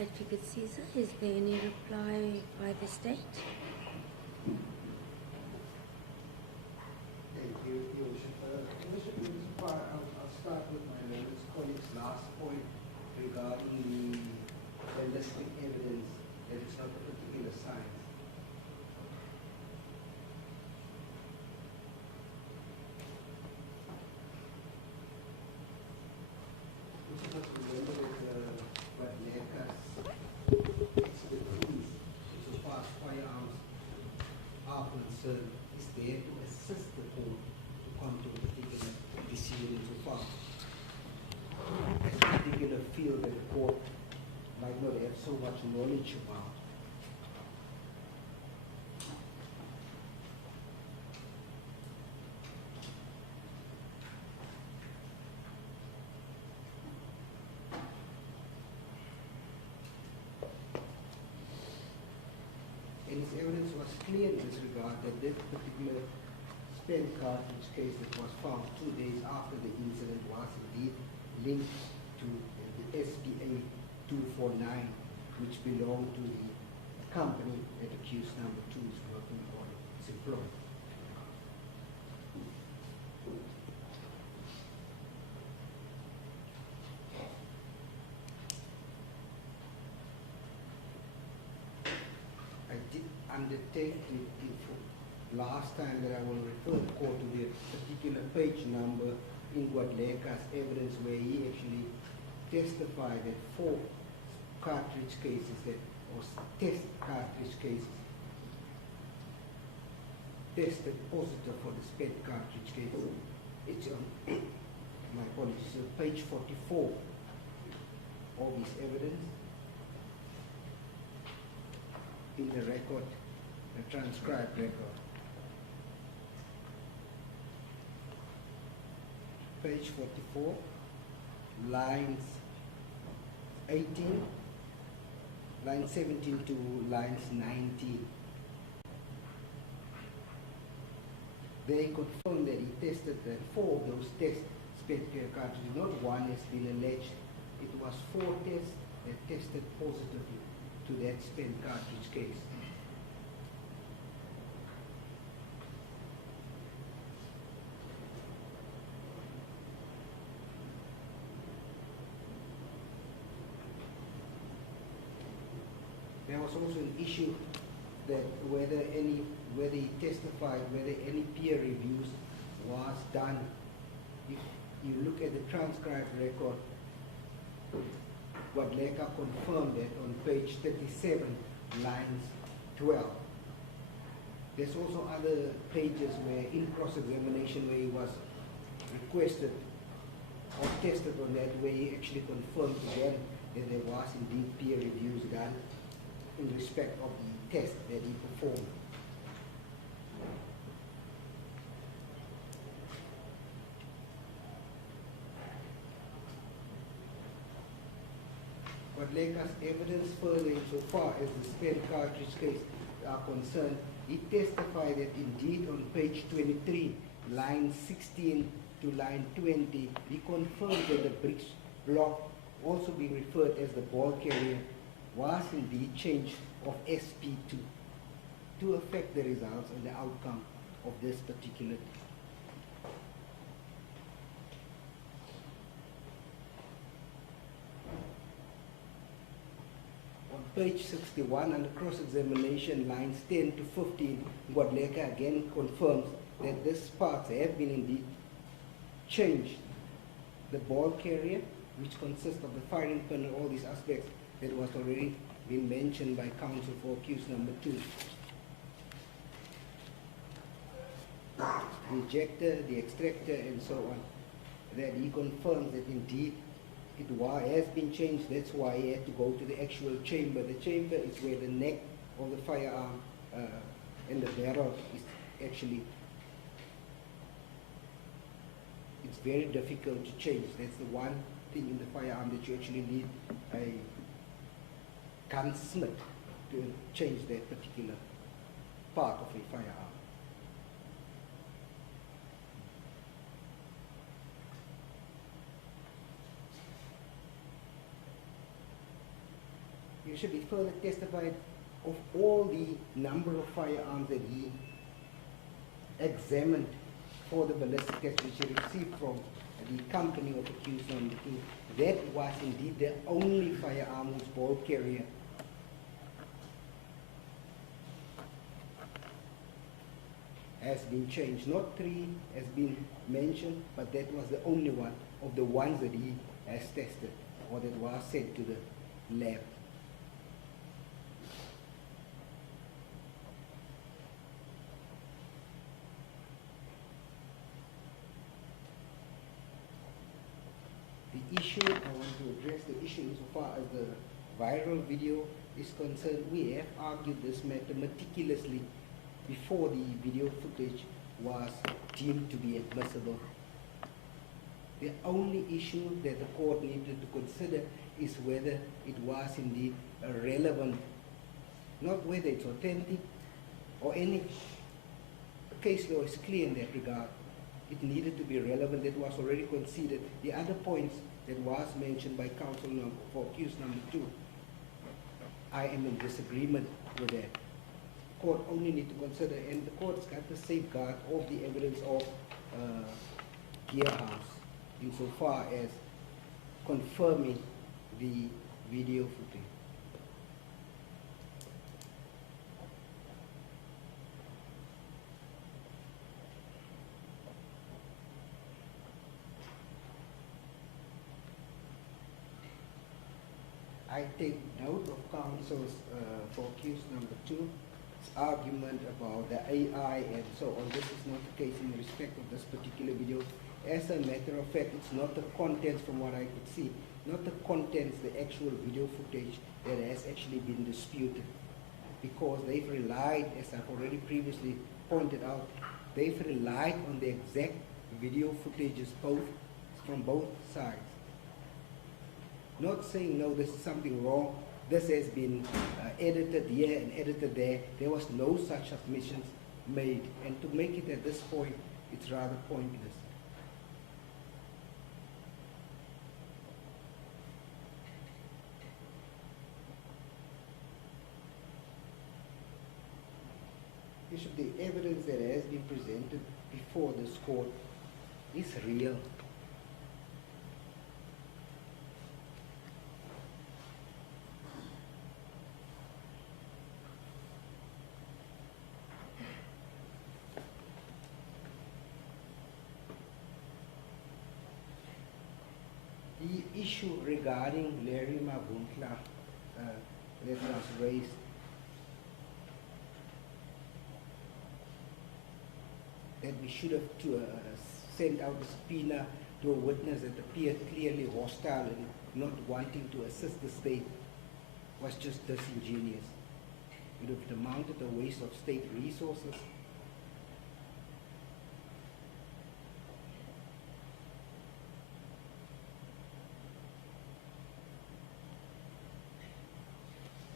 Advocate Caesar, is there any reply by the state? Thank you, Your Worship. I'll start with my learned colleague's last point regarding the ballistic evidence that it's not a particular science. We should not remember that what Malema'S expertise insofar as firearms are concerned is there to assist the court to come to a particular decision insofar as a particular field that the court might not have so much knowledge about. And his evidence was clear in this regard that this particular spent cartridge case that was found 2 days after the incident was indeed linked to the SPA 249, which belonged to the company that accused number 2 is working on its employee. I did undertake last time that I will refer the court to the particular page number in Guadalajara's evidence where he actually testified that 4 cartridge cases that was test cartridge cases tested positive for the spent cartridge case. It's on my apologies, page 44 of his evidence in the record, the transcribed record. Page 44, lines 18, line 17 to lines 19. They confirmed that he tested that 4 of those tests spent cartridges, not one has been alleged. It was 4 tests that tested positively to that spent cartridge case. There was also an issue that whether he testified, whether any peer reviews was done. If you look at the transcribed record, Guadalajara confirmed that on page 37, lines 12, There's also other pages where in cross-examination where he was requested or tested on that, where he actually confirmed again that there was indeed peer reviews done in respect of the test that he performed. But Leka's evidence further insofar as the spent cartridge case are concerned, he testified that indeed on page 23, line 16 to line 20, he confirmed that the bricks block, also being referred as the ball carrier, was indeed changed of SP2 to affect the results and the outcome of this particular. On page 61, under cross-examination, lines 10 to 15, Godleka again confirms that these parts have been indeed changed. The ball carrier, which consists of the firing pin and all these aspects that was already been mentioned by counsel for accused number 2. The ejector, the extractor, and so on. That he confirms that indeed it has been changed. That's why he had to go to the actual chamber. The chamber is where the neck of the firearm and the barrel is actually. It's very difficult to change. That's the one thing in the firearm that you actually need a gunsmith to change that particular part of a firearm. It should be further testified of all the number of firearms that he examined for the ballistic test which he received from the company of accused number 2. That was indeed the only firearm whose ball carrier has been changed. Not 3 has been mentioned, but that was the only one of the ones that he has tested or that was sent to the lab. The issue, I want to address the issue insofar as the viral video is concerned. We have argued this matter meticulously before the video footage was deemed to be admissible. The only issue that the court needed to consider is whether it was indeed relevant, not whether it's authentic or any case law is clear in that regard. It needed to be relevant. That was already conceded. The other points that was mentioned by counsel for accused number 2, I am in disagreement with that. Court only need to consider, and the court's got to safeguard all the evidence of Gearhouse insofar as confirming the video footage. I take note of counsel's for accused number 2's argument about the AI and so on. This is not the case in respect of this particular video. As a matter of fact, it's not the contents from what I could see, not the contents, the actual video footage that has actually been disputed, because they've relied, as I've already previously pointed out, they've relied on the exact video footages from both sides. Not saying, no, this is something wrong, this has been edited here and edited there. There was no such submissions made. And to make it at this point, it's rather pointless. The evidence that has been presented before this court is real. The issue regarding Larry Mabuntla that was raised that we should have sent out a subpoena to a witness that appeared clearly hostile and not wanting to assist the state was just disingenuous. It would have amounted to a waste of state resources.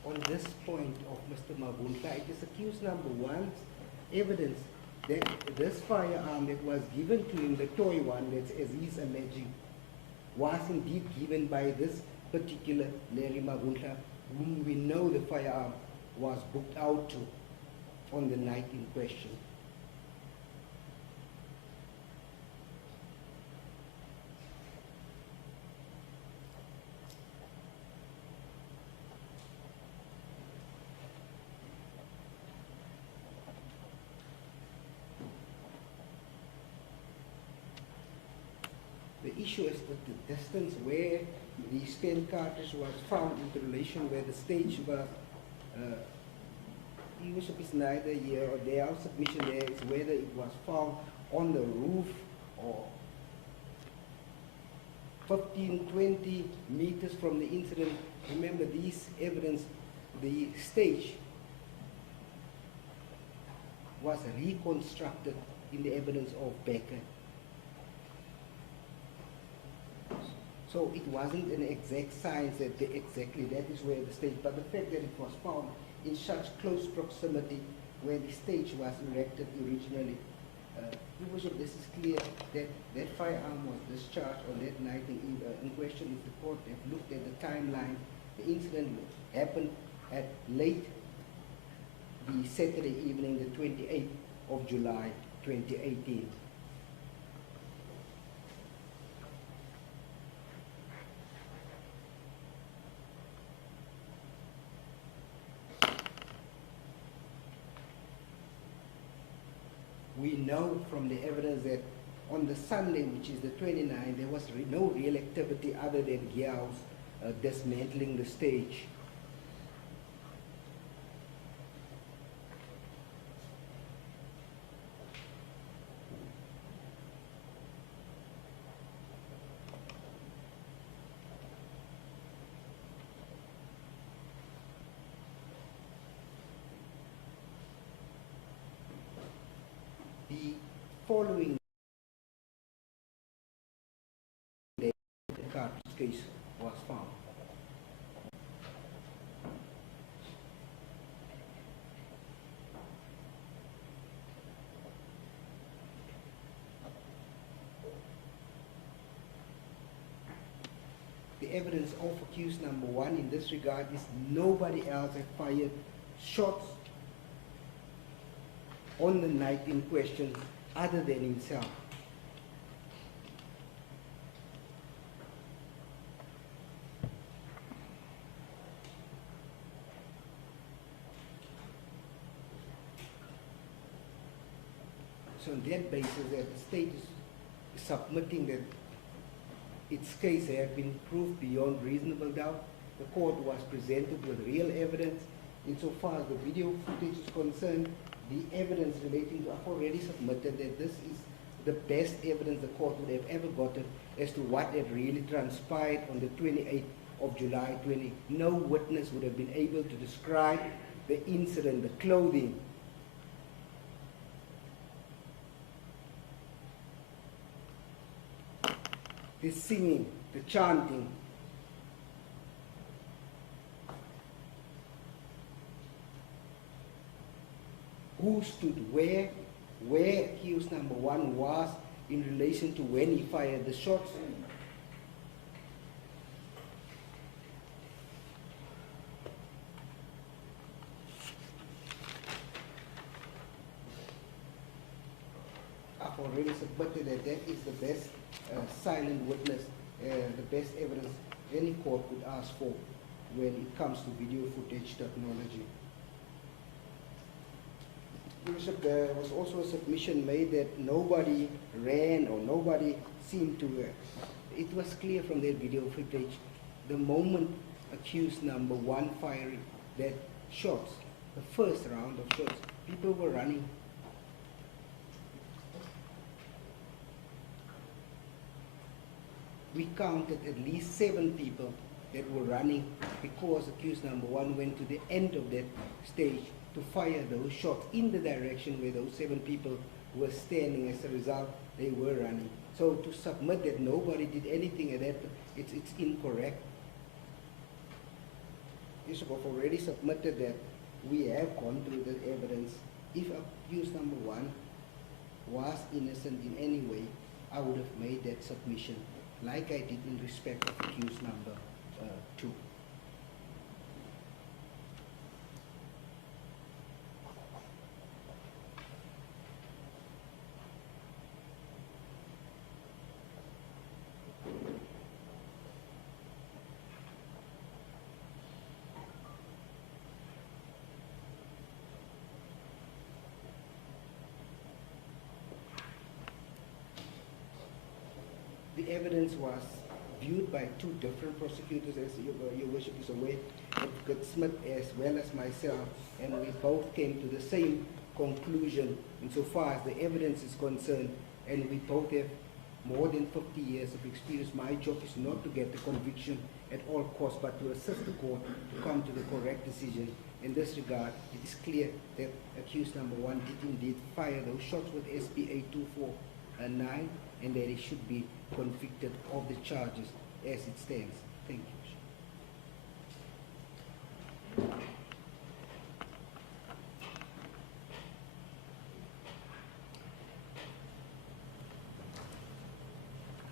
On this point of Mr. Mabunta, it is accused number one's evidence that this firearm that was given to him, the toy one, that's as he's alleging, was indeed given by this particular Larry Mabunta, whom we know the firearm was booked out to on the night in question. The issue is that the distance where the spent cartridge was found in relation where the stage was, Bishop is neither here or there. Our submission there is whether it was found on the roof or 15, 20 meters from the incident. Remember, these evidence, the stage was reconstructed in the evidence of Becker. So it wasn't an exact science that exactly that is where the stage, but the fact that it was found in such close proximity where the stage was erected originally, Your Worship, this is clear that that firearm was discharged on that night in question. If the court have looked at the timeline, the incident happened at late the Saturday evening, the 28th of July, 2018. We know from the evidence that on the Sunday, which is the 29th, there was no real activity other than Gyals dismantling the stage. The following day, the cartridge case was found. The evidence of accused number one in this regard is nobody else had fired shots on the night in question other than himself. So on that basis, that the state is submitting that its case had been proved beyond reasonable doubt. The court was presented with real evidence. Insofar as the video footage is concerned, the evidence relating to, I've already submitted that this is the best evidence the court would have ever gotten as to what had really transpired on the 28th of July 20. No witness would have been able to describe the incident, the clothing, the singing, the chanting, who stood where accused number one was in relation to when he fired the shots. I've already submitted that that is the best silent witness, the best evidence any court could ask for when it comes to video footage technology. There was also a submission made that nobody ran or nobody seemed to. It was clear from their video footage, the moment accused number one firing that shots, the first round of shots, people were running. we counted at least 7 people that were running because accused number 1 went to the end of that stage to fire those shots in the direction where those 7 people were standing. As a result, they were running. So to submit that nobody did anything at that, it's incorrect. Yes, I've already submitted that we have gone through the evidence. If accused number 1 was innocent in any way, I would have made that submission like I did in respect of accused number 2. The evidence was viewed by 2 different prosecutors, as your worship is aware, Advocate Smith as well as myself, and we both came to the same conclusion insofar as the evidence is concerned, and we both have more than 50 years of experience. My job is not to get the conviction at all costs, but to assist the court to come to the correct decision. In this regard, it is clear that accused number 1 did indeed fire those shots with SPA 249, and that he should be convicted of the charges as it stands. Thank you.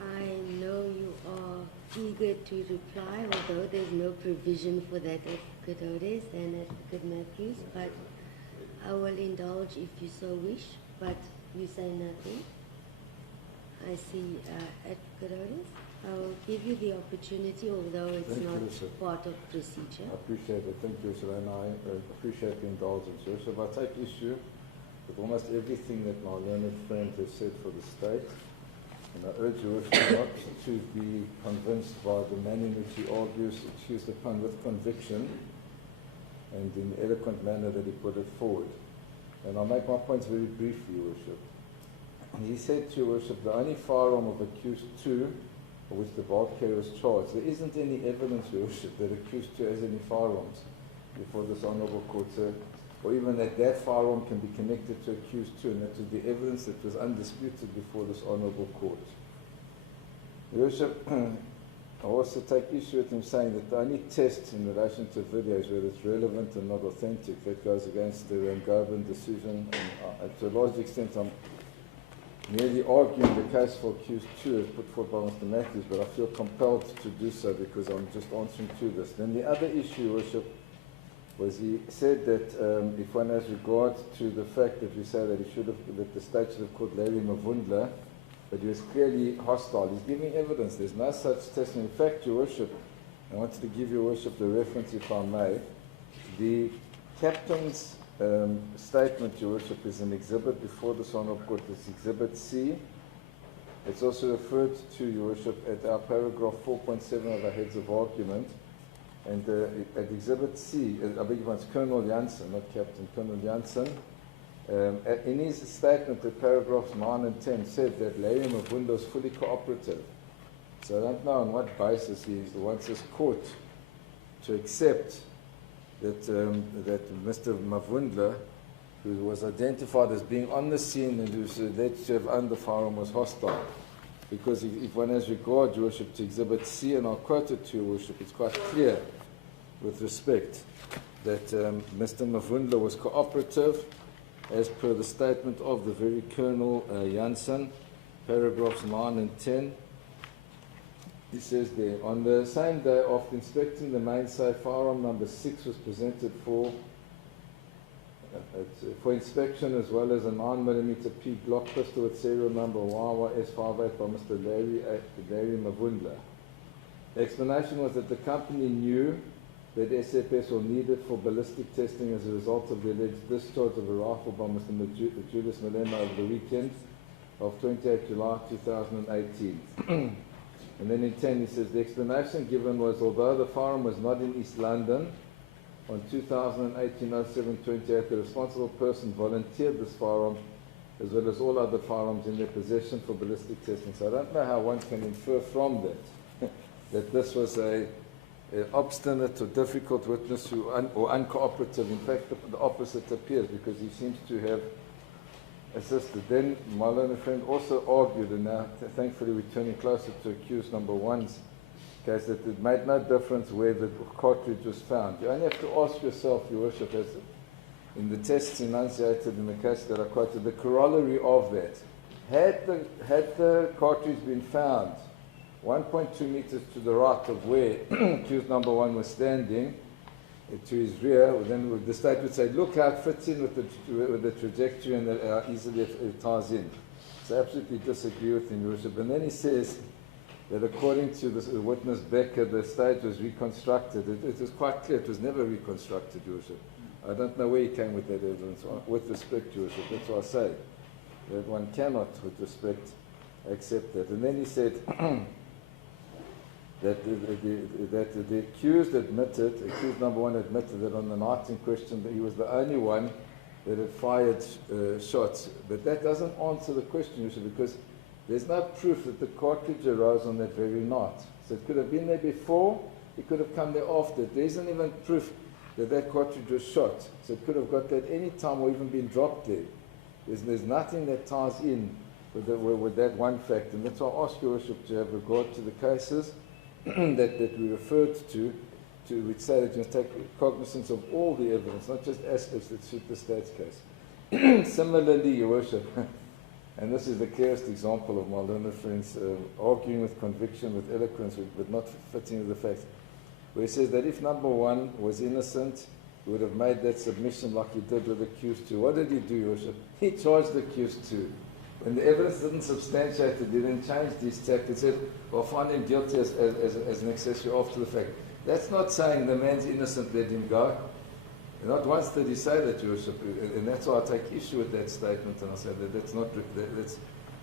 I know you are eager to reply, although there's no provision for that, Advocate Odes and Advocate Matthews, but I will indulge if you so wish, but you say nothing. I see Advocate Odes. I will give you the opportunity, although it's Thank not you, sir. part of procedure. I appreciate it. Thank you, sir, and I appreciate the indulgence. So I take issue with almost everything that my learned friend has said for the state, and I urge you not to be convinced by the manner in which he argues, excuse the pun, with conviction, and in the eloquent manner that he put it forward. And I'll make my points very briefly, Your Worship. He said to Your Worship, the only firearm of accused 2 for which the bard carrier was charged, there isn't any evidence, Your Worship, that accused 2 has any firearms before this honourable court, sir, or even that firearm can be connected to accused 2, and that was the evidence that was undisputed before this honourable court. Your Worship, I also take issue with him saying that the only test in relation to videos, whether it's relevant and not authentic, that goes against the Rangovan decision, and to a large extent I'm merely arguing the case for accused 2 as put forward by Mr. Matthews, but I feel compelled to do so because I'm just answering to this. Then the other issue, Your Worship, was he said that if one has regard to the fact that we say that that the state should have called Larry Mavundla, but he was clearly hostile. He's giving evidence. There's no such testimony. In fact, Your Worship, I wanted to give Your Worship the reference, if I may. The captain's statement, Your Worship, is an exhibit before this honourable court. It's Exhibit C. It's also referred to, Your Worship, at our paragraph 4.7 of our heads of argument. And at Exhibit C, I beg your pardon, it's Colonel Janssen, not Captain, Colonel Janssen. In his statement, at paragraphs 9 and 10, said that Larry Mavundla was fully cooperative. So I don't know on what basis he wants his court to accept that Mr. Mavundla, who was identified as being on the scene and who was alleged to have owned the firearm, was hostile. Because if one has regard, Your Worship, to Exhibit C, and I'll quote it to Your Worship, it's quite clear with respect that Mr. Mavundla was cooperative as per the statement of the very Colonel Janssen, paragraphs 9 and 10. He says there, on the same day after inspecting the main safe, firearm number 6 was presented for inspection, as well as a 9mm P Glock pistol with serial number YYS58 by Mr. Larry Mavundla. The explanation was that the company knew that SFS were needed for ballistic testing as a result of the alleged discharge of a rifle by Mr. Julius Malema over the weekend of 28 July 2018. And then in 10 he says, the explanation given was, although the firearm was not in East London, on 2018-07-28, the responsible person volunteered this firearm as well as all other firearms in their possession for ballistic testing. So I don't know how one can infer from that that this was an obstinate or difficult witness who or uncooperative. In fact, the opposite appears, because he seems to have assisted. Then my learned friend also argued, and now thankfully we're turning closer to accused number one's case, that it made no difference where the cartridge was found. You only have to ask yourself, Your Worship, as in the tests enunciated in the case that I quoted, the corollary of that. Had the cartridge been found 1.2 meters to the right of where accused number one was standing, to his rear, then the state would say, look how it fits in with the trajectory and how easily it ties in. So I absolutely disagree with him, Your Worship. And then he says that according to the witness Becker, the stage was reconstructed. It was quite clear it was never reconstructed, Your Worship. I don't know where he came with that evidence. With respect, Your Worship, that's what I say, that one cannot, with respect, accept that. And then he said that the accused number one admitted that on the night in question that he was the only one that had fired shots. But that doesn't answer the question, Your Worship, because there's no proof that the cartridge arose on that very night. So it could have been there before, it could have come there after. There isn't even proof that that cartridge was shot. So it could have got there at any time or even been dropped there. There's nothing that ties in with that one fact. And that's why I ask Your Worship to have regard to the cases that we referred to which say that you must take cognizance of all the evidence, not just aspects that suit the state's case. Similarly, Your Worship, and this is the clearest example of my learned friends arguing with conviction, with eloquence, but not fitting with the facts, where he says that if number one was innocent, he would have made that submission like he did with accused two. What did he do, Your Worship? He charged the accused two. When the evidence didn't substantiate it, he then changed his tact and said, well, find him guilty as an accessory after the fact. That's not saying the man's innocent, let him go. Not once did he say that, Your Worship, and that's why I take issue with that statement, and I say that that's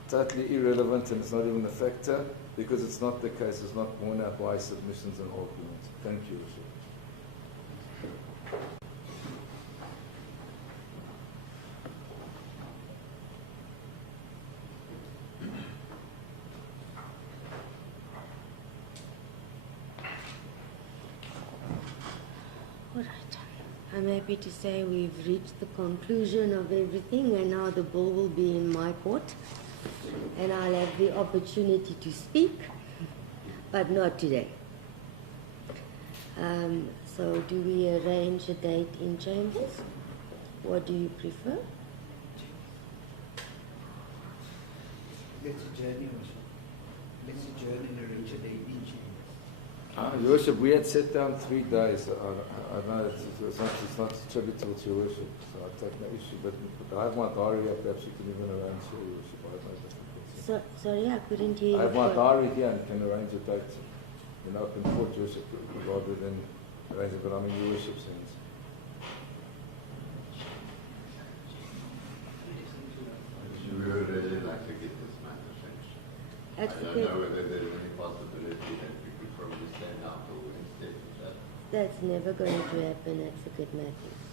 totally irrelevant, and it's not even a factor, because it's not the case, it's not borne out by submissions and arguments. Thank you, Your Worship. All right. I'm happy to say we've reached the conclusion of everything, and now the ball will be in my court, and I'll have the opportunity to speak, but not today. So do we arrange a date in chambers? What do you prefer? Let's adjourn, Your Worship. Let's adjourn and arrange a date in chambers. Your Worship, we had set down 3 days. I know it's not attributable to Your Worship, so I take no issue, but I have my diary here, perhaps you can even arrange for Your Worship. I have no difficulty. Sorry, I couldn't hear you. I have my diary here and can arrange a date in open court, Your Worship, rather than arrange it, but I'm in Your Worship's hands. We would really like to get this matter finished. I don't know whether there's any possibility that we could probably stand out till Wednesday for that. That's never going to happen, Advocate Matthews.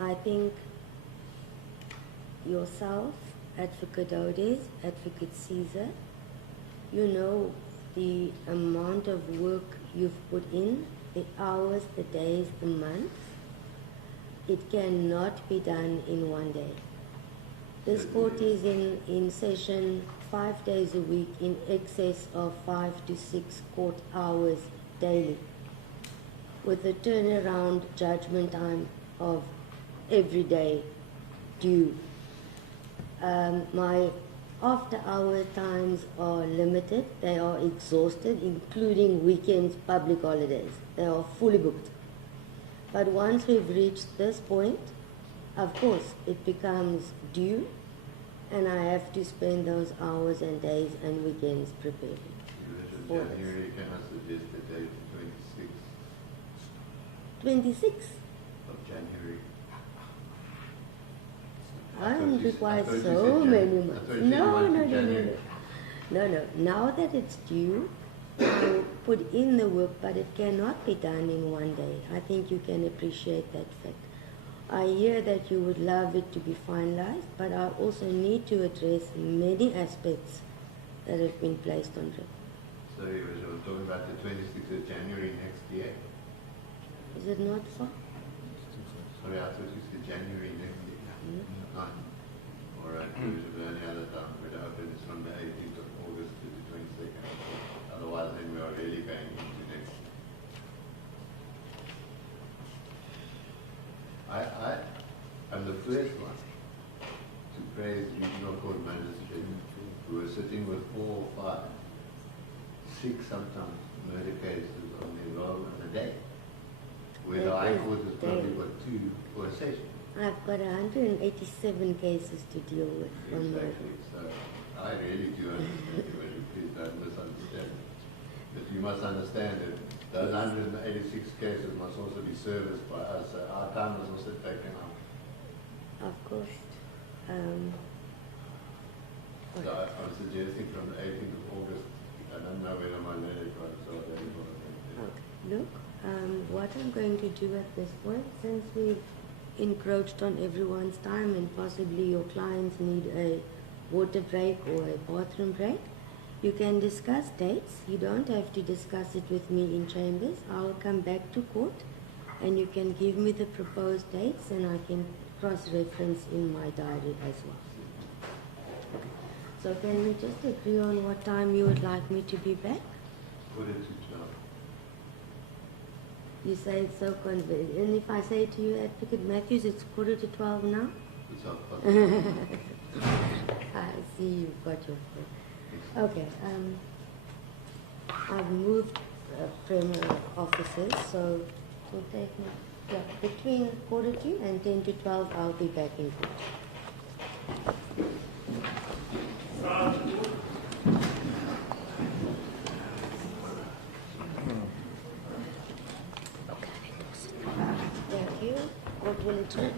I think yourself, Advocate Odes, Advocate Caesar, you know the amount of work you've put in, the hours, the days, the months. It cannot be done in one day. This court is in session 5 days a week, in excess of 5 to 6 court hours daily, with a turnaround judgment time of every day due. My after-hour times are limited. They are exhausted, including weekends, public holidays. They are fully booked. But once we've reached this point, of course, it becomes due, and I have to spend those hours and days and weekends preparing. for this. January, can I suggest the date 26th 26? of January? I don't require I thought you so said many January. months. I thought you said No, one no, to no, no, January. no. No, no. Now that it's due, I'll put in the work, but it cannot be done in one day. I think you can appreciate that fact. I hear that you would love it to be finalized, but I also need to address many aspects that have been placed on record. So you were talking about the 26th of January next year? Is it not far? Sorry, I thought you said January next year. No. All right, we should learn the other time. We're open is from the 18th of August to the 22nd. Otherwise, then we are really going into next year. I'm the first one to praise regional court magistrates who are sitting with 4 or 5, 6 sometimes murder cases on their roll in a day, where the High Court has probably got 2 for a session. I've got 187 cases to deal with from murder. Exactly. So I really do understand you, and please don't misunderstand me. But you must understand that those 186 cases must also be serviced by us. So our time is also taken up. Of course. So I'm suggesting from the 18th of August, I don't know whether my letter got so available. Look, what I'm going to do at this point, since we've encroached on everyone's time and possibly your clients need a water break or a bathroom break, you can discuss dates. You don't have to discuss it with me in chambers. I'll come back to court and you can give me the proposed dates and I can cross-reference in my diary as well. So can we just agree on what time you would like me to be back? Put it to 12. You say it's so convenient. And if I say to you, Advocate Matthews, it's 11:45 now? It's not possible. I see you've got your point. Okay, I've moved from offices, so we'll take now. Yeah, between 11:45 and 10 to 12, I'll be back in court. Thank you. Court will adjourn.